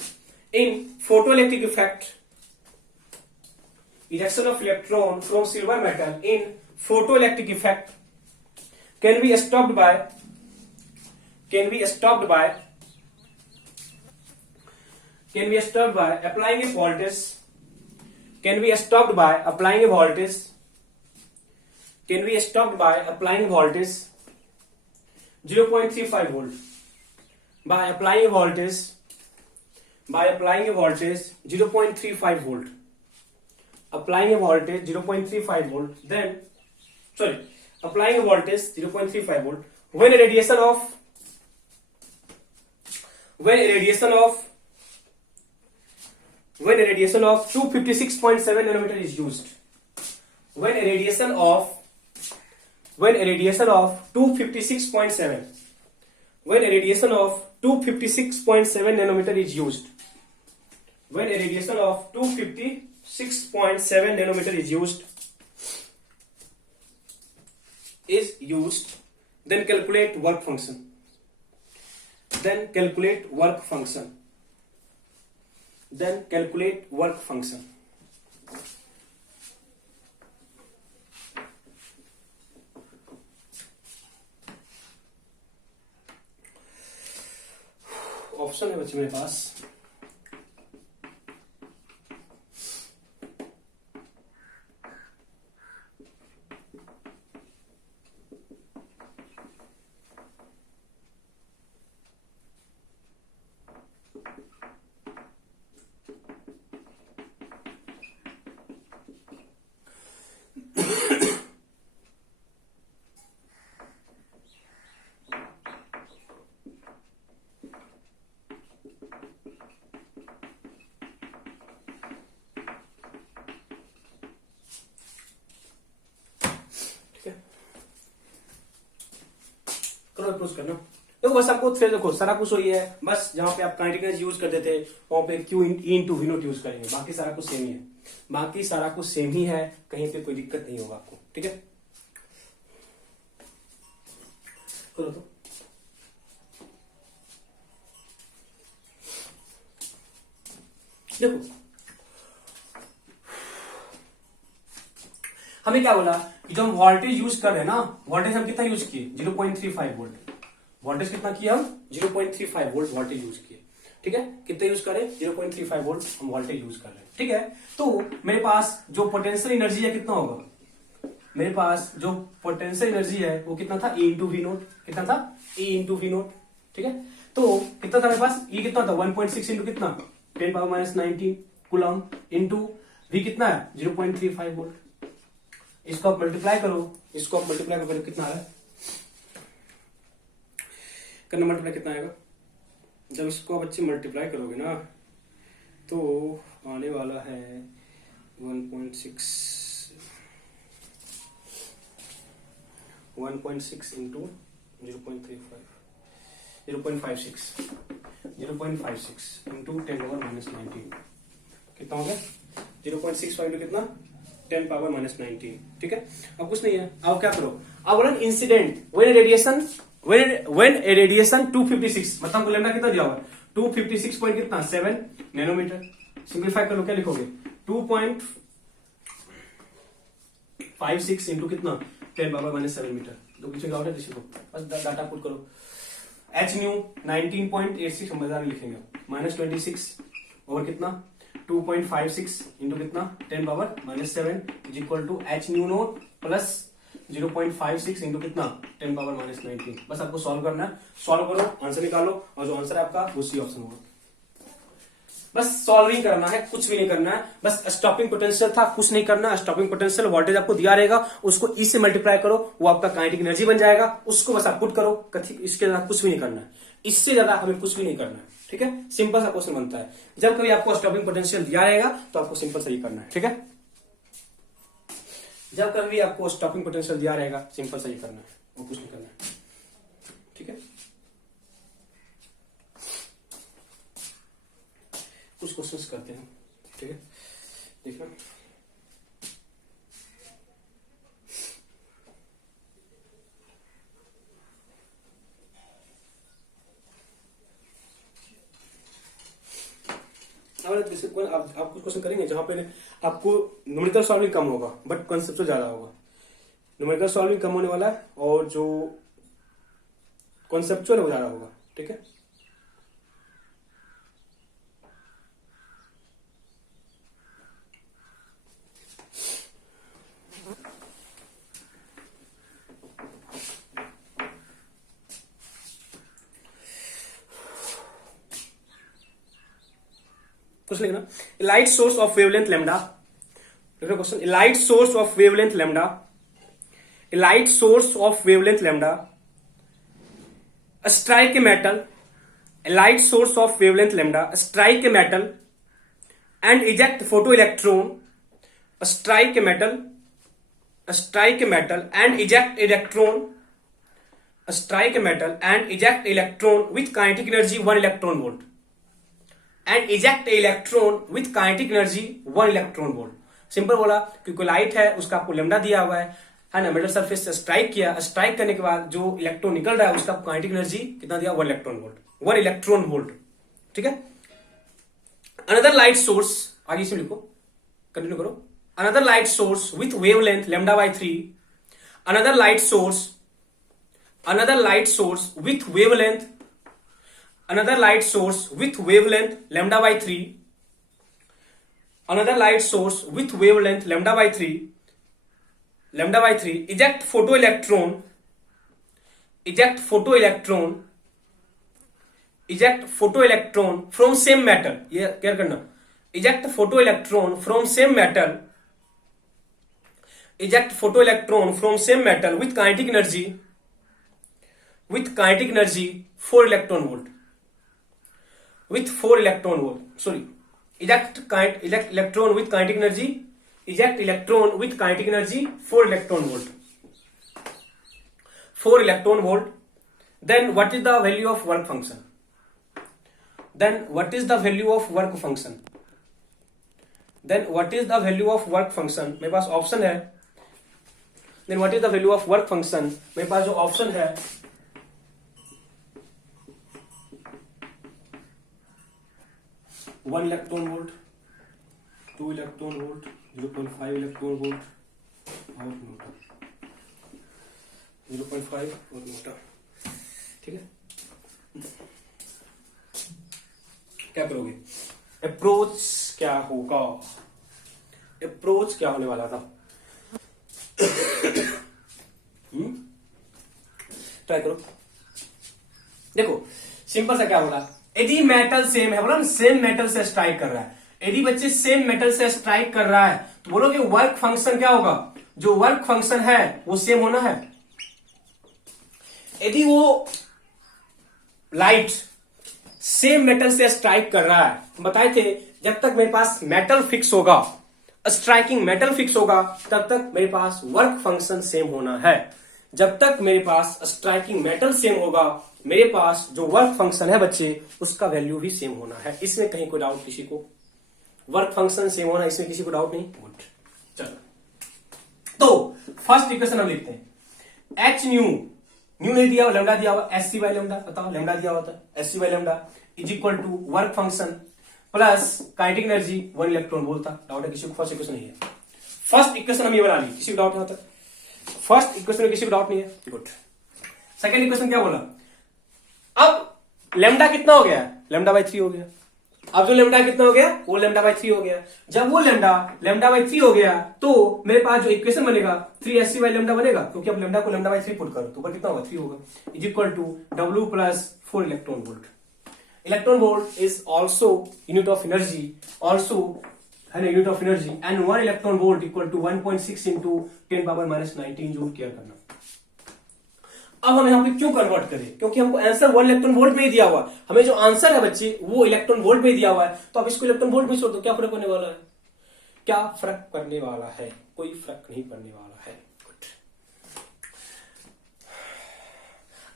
in photoelectric effect, ejection of electron from silver metal in photoelectric effect can be stopped by, can be stopped by, can be stopped by applying a voltage, can be stopped by applying a voltage, can be stopped by applying voltage 0.35 volt, by applying a voltage, by applying a voltage 0.35 volt, applying a voltage 0.35 volt, then sorry, applying a voltage 0.35 volt when a radiation of, when a radiation of, when a radiation of 256.7 nanometer is used, when a radiation of, when a radiation of 256.7, when a radiation of 256.7 nanometer is used, when a radiation of 256.7 nanometer is used, then calculate work function, then calculate work function, then calculate work function. Option है बच्चे मेरे पास, करो approach करना। देखो बस आपको फिर देखो सारा कुछ वही है, बस जहां पे आप काइनेटिक एनर्जी यूज करते थे वहां पे Q into v naught use करेंगे, बाकी सारा कुछ सेम ही है, बाकी सारा कुछ सेम ही है, कहीं पे कोई दिक्कत नहीं होगा आपको। ठीक है, करो तो देखो हमें क्या बोला कि जब हम वोल्टेज यूज कर रहे हैं ना, वोल्टेज हम कितना यूज किए 0.35 वोल्ट, वोल्टेज कितना किया हम 0.35 वोल्ट वोल्टेज यूज किए। ठीक है, कितना यूज करें 0.35 वोल्ट हम वोल्टेज यूज कर रहे हैं। ठीक है, तो मेरे पास जो पोटेंशियल एनर्जी है कितना होगा, मेरे पास जो पोटेंशियल एनर्जी है वो कितना था E इंटू वी नोट, कितना था E इंटू वी नोट। ठीक है, तो कितना था मेरे पास E कितना था 1.6 इंटू कितना 10⁻⁻19 कूलम इंटू V कितना है 0.35 वोल्ट। इसको आप मल्टीप्लाई करो, इसको आप मल्टीप्लाई करो कितना आया, करना मल्टीप्लाई कितना आएगा, जब इसको आप अच्छे मल्टीप्लाई करोगे ना तो आने वाला है 1.6 इंटू 0.56 इंटू 10⁻⁻19 कितना हो गया 0.65 इंटू कितना 10⁻⁻19। ठीक है, अब कुछ नहीं है, अब क्या करो, अब बोला इंसिडेंट व्हेन ए रेडिएशन 256 मतलब हमको लेमडा कितना दिया हुआ 256 पॉइंट कितना 7 नैनोमीटर। सिंप्लीफाई कर लो, क्या लिखोगे 2.56 इंटू कितना 10⁻⁻7 मीटर, दो पीछे का है को बस डाटा पुट करो। एच न्यू 19.86 हम बाजार में लिखेंगे -26 और कितना 2.56 इंटू कितना 10⁻⁻7 is equal to H nu note plus 0.56 into कितना 10⁻⁻19। बस आपको सॉल्व करना है, सॉल्व करो आंसर निकालो और जो आंसर है आपका उसी ऑप्शन होगा। बस सॉल्विंग करना है, कुछ भी नहीं करना है, बस स्टॉपिंग पोटेंशियल था, कुछ नहीं करना। स्टॉपिंग पोटेंशियल वोल्टेज आपको दिया रहेगा, उसको ई से मल्टीप्लाई करो, वो आपका काइनेटिक एनर्जी बन जाएगा, उसको बस आप पुट करो। कथी इसके ज्यादा कुछ भी नहीं करना है, इससे ज्यादा हमें कुछ भी नहीं करना है। ठीक है, सिंपल सा क्वेश्चन बनता है, जब कभी आपको स्टॉपिंग पोटेंशियल दिया रहेगा तो आपको सिंपल सही करना है। ठीक है, जब कभी आपको स्टॉपिंग पोटेंशियल दिया रहेगा सिंपल सही करना है, वो कुछ नहीं करना है। ठीक है, कुछ क्वेश्चंस करते हैं। ठीक है, देखना आप कुछ क्वेश्चन करेंगे जहां पे आपको न्यूमेरिकल सॉल्विंग कम होगा बट कॉन्सेप्चुअल ज्यादा होगा। न्यूमेरिकल सॉल्विंग कम होने वाला है और जो कॉन्सेप्चुअल है वो ज्यादा होगा। ठीक है, कुछ लिखना, light source of wavelength lambda. Question, light source of wavelength lambda, light source of wavelength lambda strike a metal, light source of wavelength lambda strike a metal and eject photo electron, strike a metal and eject electron, strike a metal and eject electron with kinetic energy 1 electron volt and eject electron with kinetic energy 1 electron volt. Simple बोला, क्योंकि light है उसका आपको lambda दिया हुआ है ना, metal surface से स्ट्राइक किया, स्ट्राइक करने के बाद जो इलेक्ट्रॉन निकल रहा है उसका काइनेटिक एनर्जी कितना दिया 1 इलेक्ट्रॉन वोल्ट। ठीक है, अनदर लाइट सोर्स, आगे से लिखो, कंटिन्यू करो, another light source with wavelength λ/3, another light source with wavelength another light source with wavelength λ/3, another light source with wavelength λ/3 eject photoelectron from same metal, ये क्या करना, eject photoelectron from same metal with kinetic energy 4 electron volt, with 4 electron volt, sorry, eject electron with kinetic energy 4 electron volt Then what is the value of work function? Then what is the value of work function? Then what is the value of work function? मेरे पास option है. Then what is the value of work function? मेरे पास जो option है 1 electron volt, 2 electron volt, 0.5 electron volt और Newton, 0.5 और Newton. ठीक है, क्या करोगे? अप्रोच क्या होगा? अप्रोच क्या होने वाला था? ट्राई करो. देखो सिंपल सा क्या होगा, यदि मेटल सेम है, बोला ना सेम मेटल से स्ट्राइक कर रहा है, यदि बच्चे सेम मेटल से स्ट्राइक कर रहा है तो बोलोगे वर्क फंक्शन क्या होगा? जो वर्क फंक्शन है वो सेम होना है. यदि वो लाइट सेम मेटल से स्ट्राइक कर रहा है, बताए थे जब तक मेरे पास मेटल फिक्स होगा, स्ट्राइकिंग मेटल फिक्स होगा, तब तक मेरे पास वर्क फंक्शन सेम होना है. जब तक मेरे पास स्ट्राइकिंग मेटल सेम होगा, मेरे पास जो वर्क फंक्शन है बच्चे उसका वैल्यू भी सेम होना है. इसमें कहीं कोई डाउट किसी को? वर्क फंक्शन सेम होना, इसमें किसी को डाउट नहीं? गुड. चलो तो फर्स्ट इक्वेशन हम लिखते हैं. एच न्यू, न्यू नहीं दिया हुआ, लेमडा दिया हुआ, एस सी बाई लेमडा, बताओ लेमडा दिया हुआ था, s C by lambda is equal to work function plus kinetic energy 1 electron volt था. डाउट है किसी को? फर्स्ट इक्वेशन नहीं है. फर्स्ट इक्वेशन हम ये बना ली, किसी को डाउट नहीं होता? फर्स्ट इक्वेशन में किसी को डाउट नहीं है? गुड. सेकेंड इक्वेशन क्या बोला? अब लेमडा कितना हो गया? लेमडा बाई 3 हो गया. अब जो लेमडा कितना हो गया? वो लेमडा बाई 3 हो गया. जब वो लेमडा बाई 3 हो गया तो मेरे पास जो इक्वेशन बनेगा 3 SC बाई लेमडा बनेगा, क्योंकि अब लेमडा को लेमडा बाई 3 पुट करो तो ऊपर कितना होगा? 3 होगा. Is equal to W plus 4 electron volt. Electron volt is also unit of energy, also है ना unit of energy, and 1 electron volt equal to 1.6 into 10 power minus 19 joule. Care करना. अब हम यहाँ पे क्यों कन्वर्ट करें? क्योंकि हमको आंसर 1 इलेक्ट्रॉन वोल्ट में ही दिया हुआ है. हमें जो आंसर है बच्चे वो इलेक्ट्रॉन वोल्ट में ही दिया हुआ है, तो अब इसको इलेक्ट्रॉन वोल्ट में छोड़ दो. क्या फर्क पड़ने वाला है? क्या फर्क पड़ने वाला है? कोई फर्क नहीं पड़ने वाला है.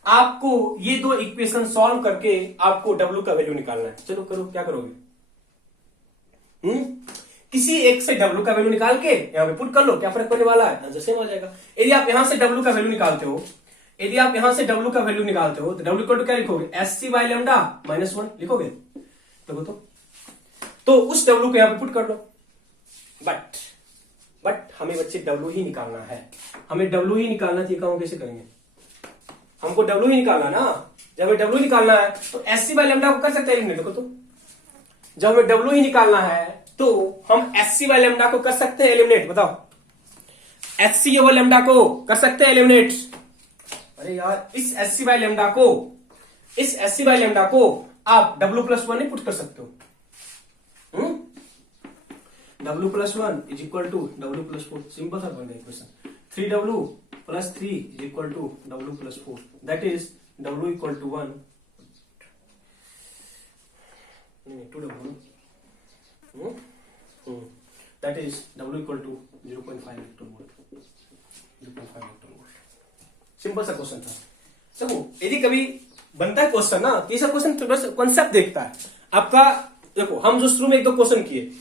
आपको ये दो इक्वेशन सॉल्व करके आपको W का वैल्यू निकालना है. चलो करो, क्या करोगे? किसी एक से W का वैल्यू निकाल के यहां पे पुट कर लो. क्या फर्क पड़ने वाला है? आंसर सेम आ जाएगा. यदि आप यहां से W का वैल्यू निकालते हो, यदि आप यहां से W का वैल्यू निकालते हो तो W इक्वल टू क्या लिखोगे? SC बाई लेमडा माइनस 1 लिखोगे. देखो तो उस W को यहां पे पुट कर लो. बट हमें बच्चे W ही निकालना है. हमें W ही निकालना चाहिए. काम कैसे करेंगे? हमको W ही निकालना ना. जब हमें W निकालना है तो SC बाई लेमडा को कर सकते हैं. देखो तो जब हमें W ही निकालना है तो हम SC बाई लेमडा को कर सकते हैं एलिमिनेट. बताओ SC ओवर लेमडा को कर सकते हैं एलिमिनेट. अरे यार इस SC बाई लेमडा को आप W प्लस 1 नहीं पुट कर सकते हो. W plus 1 is equal to W plus 4. Simple सा बन गया equation. 3W plus 3 is equal to W plus 4. That is W equal to 1. 2W. That is W equal to 0.5 electron volt. 0.5 electron volt. Simple सा question था. देखो यदि कभी बनता है क्वेश्चन ना, तो ये सब क्वेश्चन कॉन्सेप्ट देखता है आपका. देखो हम जो शुरू में एक दो क्वेश्चन किए,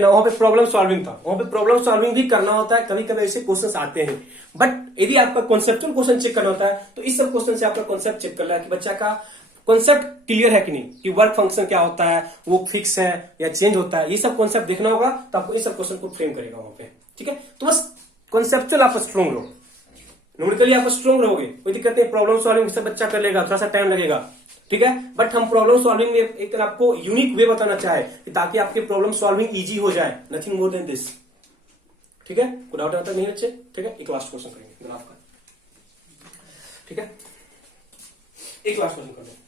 ना वहां पे प्रॉब्लम सॉल्विंग था. वहां पे प्रॉब्लम सॉल्विंग भी करना होता है. कभी कभी ऐसे क्वेश्चन आते हैं. बट यदि आपका कॉन्सेप्चुअल क्वेश्चन चेक करना होता है तो इस सब क्वेश्चन से आपका कॉन्सेप्ट चेक करना है कि बच्चा का कॉन्सेप्ट क्लियर है कि नहीं, कि वर्क फंक्शन क्या होता है, वो फिक्स है या चेंज होता है. ये सब कॉन्सेप्ट देखना होगा तो आपको इस सब क्वेश्चन को फ्रेम करेगा वहां पे. ठीक है, तो बस कॉन्सेप्चुअल आप स्ट्रॉन्ग रहो, न्यूमेरिकली आप स्ट्रॉन्ग रहोगे, कोई दिक्कत नहीं. प्रॉब्लम सॉल्विंग सब बच्चा कर लेगा, थोड़ा सा टाइम लगेगा. ठीक है, बट हम प्रॉब्लम सॉल्विंग में एक आपको यूनिक वे बताना चाहे ताकि आपके प्रॉब्लम सॉल्विंग इजी हो जाए. Nothing more than this. ठीक है, कोई डाउट आता नहीं बच्चे? ठीक है, एक लास्ट क्वेश्चन करेंगे आपका. ठीक है, एक लास्ट क्वेश्चन करेंगे.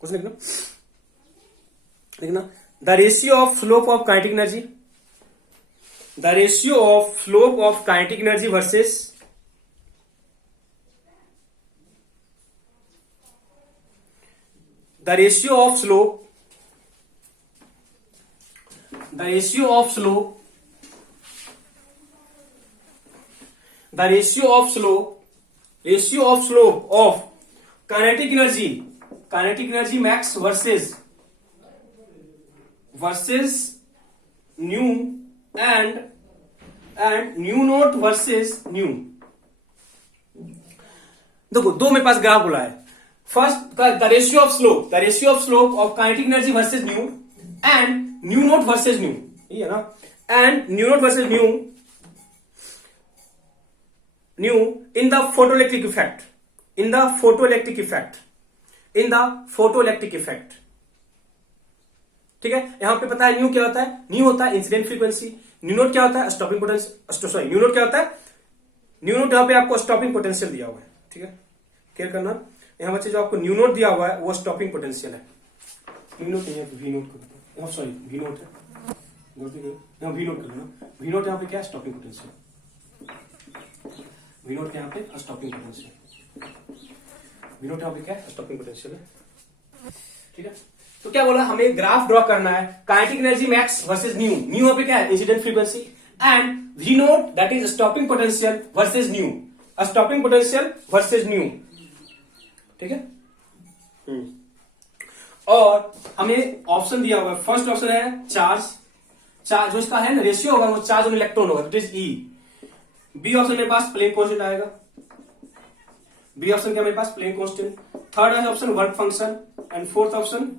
कुछ लिखना. The ratio of slope of kinetic energy, the ratio of slope of kinetic energy versus the ratio of slope, the ratio of slope, the ratio of slope, ratio of slope of kinetic energy max versus new and new note versus new. देखो दो मेरे पास graph बोला है। First the ratio of slope of kinetic energy versus new and new note versus new, ये है ना, and new note versus new in the photoelectric effect, in the photoelectric effect. ठीक है, यहां पे पता है न्यू क्या होता है, न्यू होता है इंसिडेंट फ्रीक्वेंसी, न्यू नोट क्या होता है stopping potential, sorry new note क्या होता है, न्यू नोट यहां पे आपको स्टॉपिंग पोटेंशियल दिया हुआ है। ठीक है, क्लियर करना, यहां बच्चे जो आपको न्यू नोट दिया हुआ है वो स्टॉपिंग पोटेंशियल है। न्यू नोट नहीं है, वी नोट करता हूं, सॉरी वी नोट है, यहां वी नोट कर लेना, वी नोट यहां पे क्या है स्टॉपिंग पोटेंशियल, वी नोट यहां पे स्टॉपिंग पोटेंशियल, वी नोट यहां पे क्या है स्टॉपिंग पोटेंशियल है। ठीक है, तो क्या बोला, हमें ग्राफ ड्रॉ करना है kinetic energy max versus nu, nu यहां पे क्या है incident frequency, and v naught that is stopping potential versus nu, stopping potential versus nu. ठीक है, और हमें ऑप्शन दिया हुआ है, फर्स्ट ऑप्शन है चार्ज जो इसका है ना रेशियो होगा वो चार्ज ऑन इलेक्ट्रॉन होगा, that is E. B option मेरे पास प्लेन कांस्टेंट आएगा, बी ऑप्शन क्या मेरे पास Planck constant, third option work function, and fourth option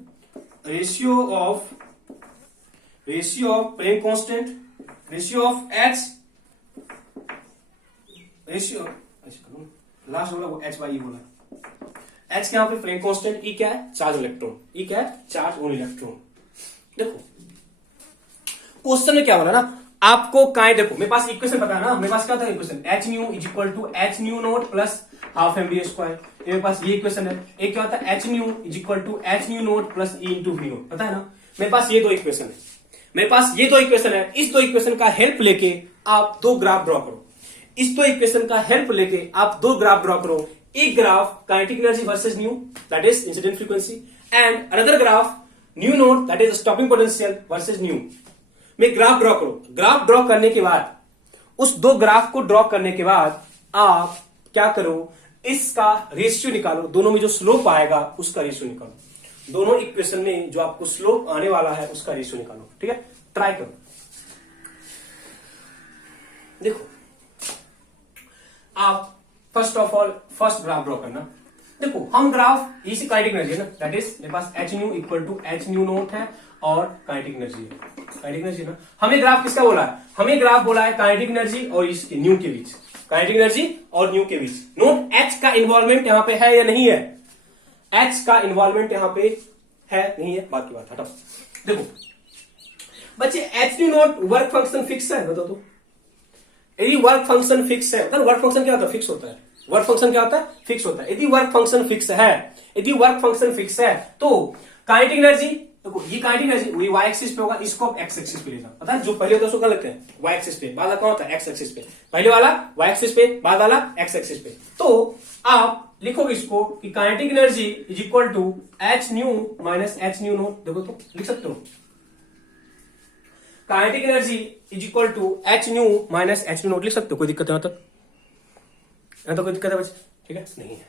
ratio of Planck constant, ratio of H, ratio last बोला वो एच बाई ई बोला, एच क्या पे प्लेन कांस्टेंट, ई क्या है चार्ज इलेक्ट्रॉन, ई क्या है चार्ज ऑन इलेक्ट्रॉन। देखो क्वेश्चन में क्या बोला ना आपको, देखो मेरे पास इक्वेशन पता है ना, मेरे पास क्या था equation, h nu is equal to H nu note plus half m d square, मेरे पास ये इक्वेशन है। एक क्या होता है h nu is equal to H nu note plus e into we naught, पता है ना, मेरे पास ये दो इक्वेशन है, मेरे पास ये दो इक्वेशन है। इस दो इक्वेशन का हेल्प लेके आप दो ग्राफ ड्रॉ करो, इस दो इक्वेशन का हेल्प लेके आप दो ग्राफ ड्रॉ करो, एक graph kinetic energy versus knew that is incident frequency, and another graph new note that is stopping potential versus new. में ग्राफ ड्रॉ करो, ग्राफ ड्रॉ करने के बाद उस दो ग्राफ को ड्रॉ करने के बाद आप क्या करो, इसका रेशियो निकालो, दोनों में जो स्लोप आएगा उसका रेशियो निकालो, दोनों इक्वेशन में जो आपको स्लोप आने वाला है उसका रेशियो निकालो। ठीक है, ट्राई करो। देखो आप first of all first graph draw करना। देखो हम ग्राफ इसी काइनेटिक एनर्जी है ना, दैट इज मेरे पास H nu equal to H nu naught है और काइनेटिक एनर्जी है, काइनेटिक एनर्जी ना, हमें ग्राफ किसका बोला है, हमें ग्राफ बोला है काइनेटिक एनर्जी और इसके न्यू के बीच, काइनेटिक एनर्जी और न्यू के बीच। नोट एच का इन्वॉल्वमेंट यहां पे है या नहीं है, एच का इन्वॉल्वमेंट यहां पे है नहीं है, बात की बात हटाओ। देखो बच्चे H nu note work function fix है, बताओ तो, यदि वर्क फंक्शन फिक्स है, वर्क फंक्शन क्या होता है फिक्स होता है, वर्क फंक्शन क्या होता है फिक्स होता है। यदि वर्क फंक्शन फिक्स है, यदि वर्क फंक्शन फिक्स है तो काइनेटिक एनर्जी, देखो ये काइनेटिक एनर्जी वही वाई एक्सिस पे होगा, इसको आप एक्स एक्सिस पे ले जाओ, पता है जो पहले होता है उसको क्या लगते हैं वाई एक्सिस पे, बाद कौन होता है एक्स एक्सिस पे, पहले वाला वाई एक्सिस पे बाद वाला एक्स एक्सिस पे। तो आप लिखोगे इसको कि kinetic energy is equal to H nu minus H nu naught, देखो तो लिख सकते हो kinetic energy is equal to H nu minus H nu naught, लिख सकते हो, कोई दिक्कत है तो कोई दिक्कत है बच्चे, ठीक है नहीं है,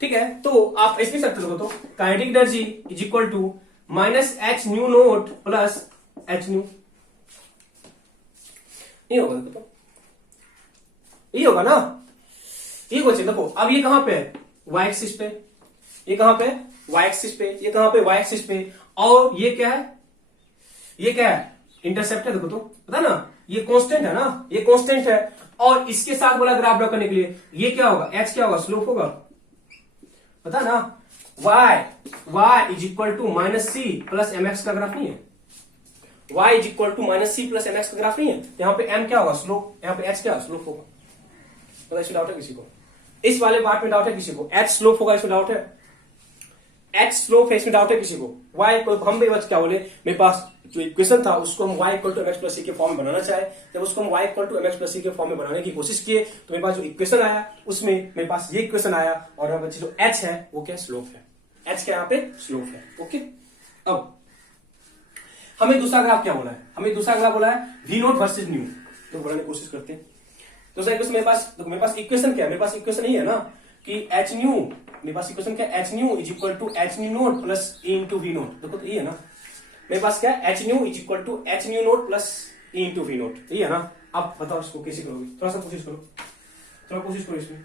ठीक है। तो आप ऐसे लिख सकते हो, तो kinetic energy is equal to minus H nu note plus h nu, ये होगा, देखो ये होगा ना, ये क्वेश्चन देखो। अब ये कहां पे है वाई एक्सिस पे, ये कहां पे वाई एक्सिस पे, ये कहां पे वाई एक्सिस पे, और ये क्या है, ये क्या है इंटरसेप्ट है, देखो तो पता ना, ये कांस्टेंट है ना, ये कांस्टेंट है, और इसके साथ बोला ग्राफ ड्रॉ करने के लिए ये क्या होगा एच क्या होगा स्लोप होगा, पता ना, y is equal to minus c plus m x का ग्राफ नहीं है, y is equal to minus c plus m x का ग्राफ नहीं है, यहाँ पे m क्या होगा स्लोप, यहाँ पे h क्या स्लोप होगा, पता इसमें डाउट है किसी को, इस वाले पार्ट में डाउट है किसी को, h स्लोप होगा इसमें डाउट है, h स्लोप है इसमें डाउट है किसी को, y को हम भी बच क्या बोले, मेरे पास जो इक्वेशन था उसको हम y equal to mx plus c के फॉर्म में बनाना चाहे, जब उसको हम y equal to mx plus c के फॉर्म में बनाने की कोशिश किए तो मेरे पास जो इक्वेशन आया उसमें मेरे पास ये इक्वेशन आया, और बच्चे जो h है वो क्या स्लोप है, एच क्या यहाँ पे स्लोप है। ओके, अब हमें दूसरा ग्राफ क्या बोला है, हमें दूसरा ग्राफ बोला है वी नोट वर्सेज न्यू। तो बनाने की कोशिश करते हैं। दूसरा इक्वेशन मेरे पास इक्वेशन क्या है, मेरे पास इक्वेशन नहीं है ना कि एच न्यू, मेरे पास इक्वेशन क्या है, h nu is equal to H nu note plus e into we naught. देखो तो ये है ना, मेरे पास क्या है, h nu is equal to H nu note plus e into we naught, ये है ना। अब बताओ इसको कैसे करोगे, थोड़ा सा कोशिश करो, थोड़ा कोशिश करो इसमें।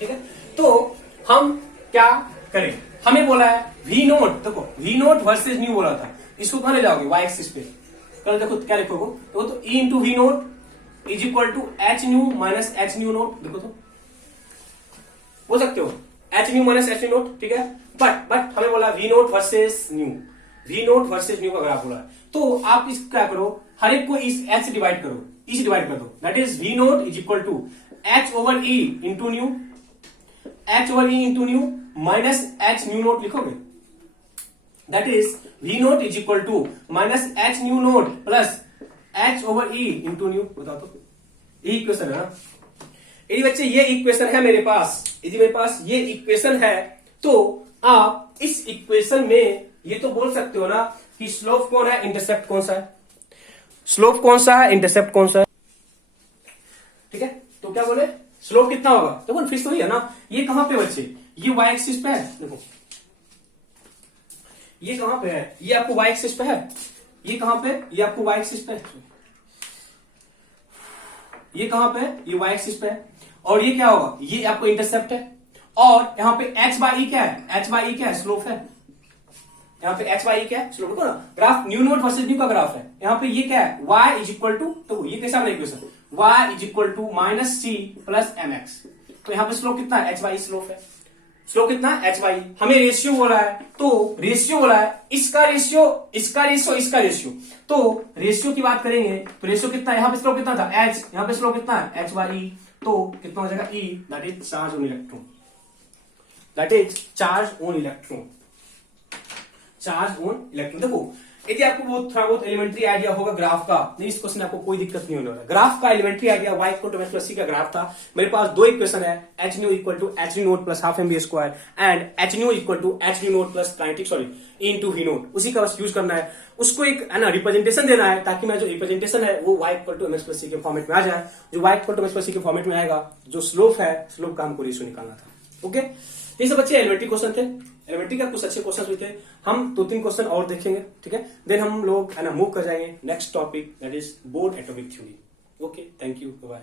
ठीक है, तो हम क्या करें, हमें बोला है वी नोट, देखो वी नोट वर्सेज न्यू बोला था, इसको कहां ले जाओगे, वाई एक्सिस पे। कल देखो क्या लिखोगे, तो e into we naught is equal to H nu minus H nu naught. देखो तो बोल सकते हो h nu minus H nu naught, ठीक है। बट हमें बोला v naught versus nu, v naught versus nu का ग्राफ बोला है, तो आप इस क्या करो, हर एक को इस एच से डिवाइड करो, ई से डिवाइड कर दो, that is V naught is equal to H over E into nu, H over E into nu minus H nu naught लिखोगे, that is V naught is equal to minus H nu note plus H over E into nu. बताओ तो ये equation है ना, यदि बच्चे ये equation है मेरे पास, यदि मेरे पास ये इक्वेशन है, तो आप इस इक्वेशन में ये तो बोल सकते हो ना कि स्लोप कौन है, इंटरसेप्ट कौन सा है, स्लोप कौन सा है, इंटरसेप्ट कौन सा है। ठीक है, तो क्या बोले, स्लोप कितना होगा, देखो फिक्स तो ही है ना। ये कहां पे बच्चे, ये वाई एक्सिस पे है, देखो ये कहां पे है, ये आपको वाई एक्सिस पे है, ये कहां पे, ये आपको वाई एक्सिस पे है, ये कहां पे है, ये वाई एक्सिस पे है, और ये क्या होगा, ये आपको इंटरसेप्ट है, और यहाँ पे एच बाई ई क्या है, एच बाई ई क्या है, स्लोप है, यहाँ पे एच बाई ई क्या है, स्लोप है ना। Graph new note versus nu का ग्राफ है, यहाँ पे ये क्या है, y इज इक्वल टू, तो ये कैसा बना equation, y is equal to minus c plus m x, तो यहाँ पे स्लोप कितना है, एच बाई स्लोप है, स्लोप कितना है, एच बाई। हमें रेशियो बोला है, तो रेशियो बोला है, इसका रेशियो, इसका रेशियो, इसका रेशियो, तो रेशियो की बात करेंगे तो रेशियो कितना है, यहाँ पे स्लोप कितना था, एच, यहाँ पे स्लोप कितना है, एच बाई, तो कितना हो जाएगा, E, that is charge on electron, that is charge on electron, charge on electron. देखो यदि आपको थोड़ा बहुत एलिमेंट्री आइडिया होगा ग्राफ का, नहीं इस क्वेश्चन आपको कोई दिक्कत नहीं होने वाला। ग्राफ का elementary idea y equal to m plus c का ग्राफ था, मेरे पास दो इक्वेशन है, h nu equal to H nu note plus half M B square and h nu equal to H nu note plus kinetic sorry into v nought, उसी का बस use करना है, उसको एक है ना रिप्रेजेंटेशन देना है, ताकि मैं जो रिप्रेजेंटेशन है वो y equal to m plus c के फॉर्मेट में आ जाए। जो y equal to m plus c के फॉर्मेट में आएगा, जो स्लोप है, स्लोप का हमको रेशियो निकालना था। ओके, ये सब अच्छे एलिमेंट्री क्वेश्चन थे, एलिमेंट्री का कुछ अच्छे क्वेश्चन भी थे, हम 2-3 क्वेश्चन और देखेंगे, ठीक है, देन हम लोग है ना मूव कर जाएंगे next topic, that is Bohr atomic theory. Okay, thank you, bye.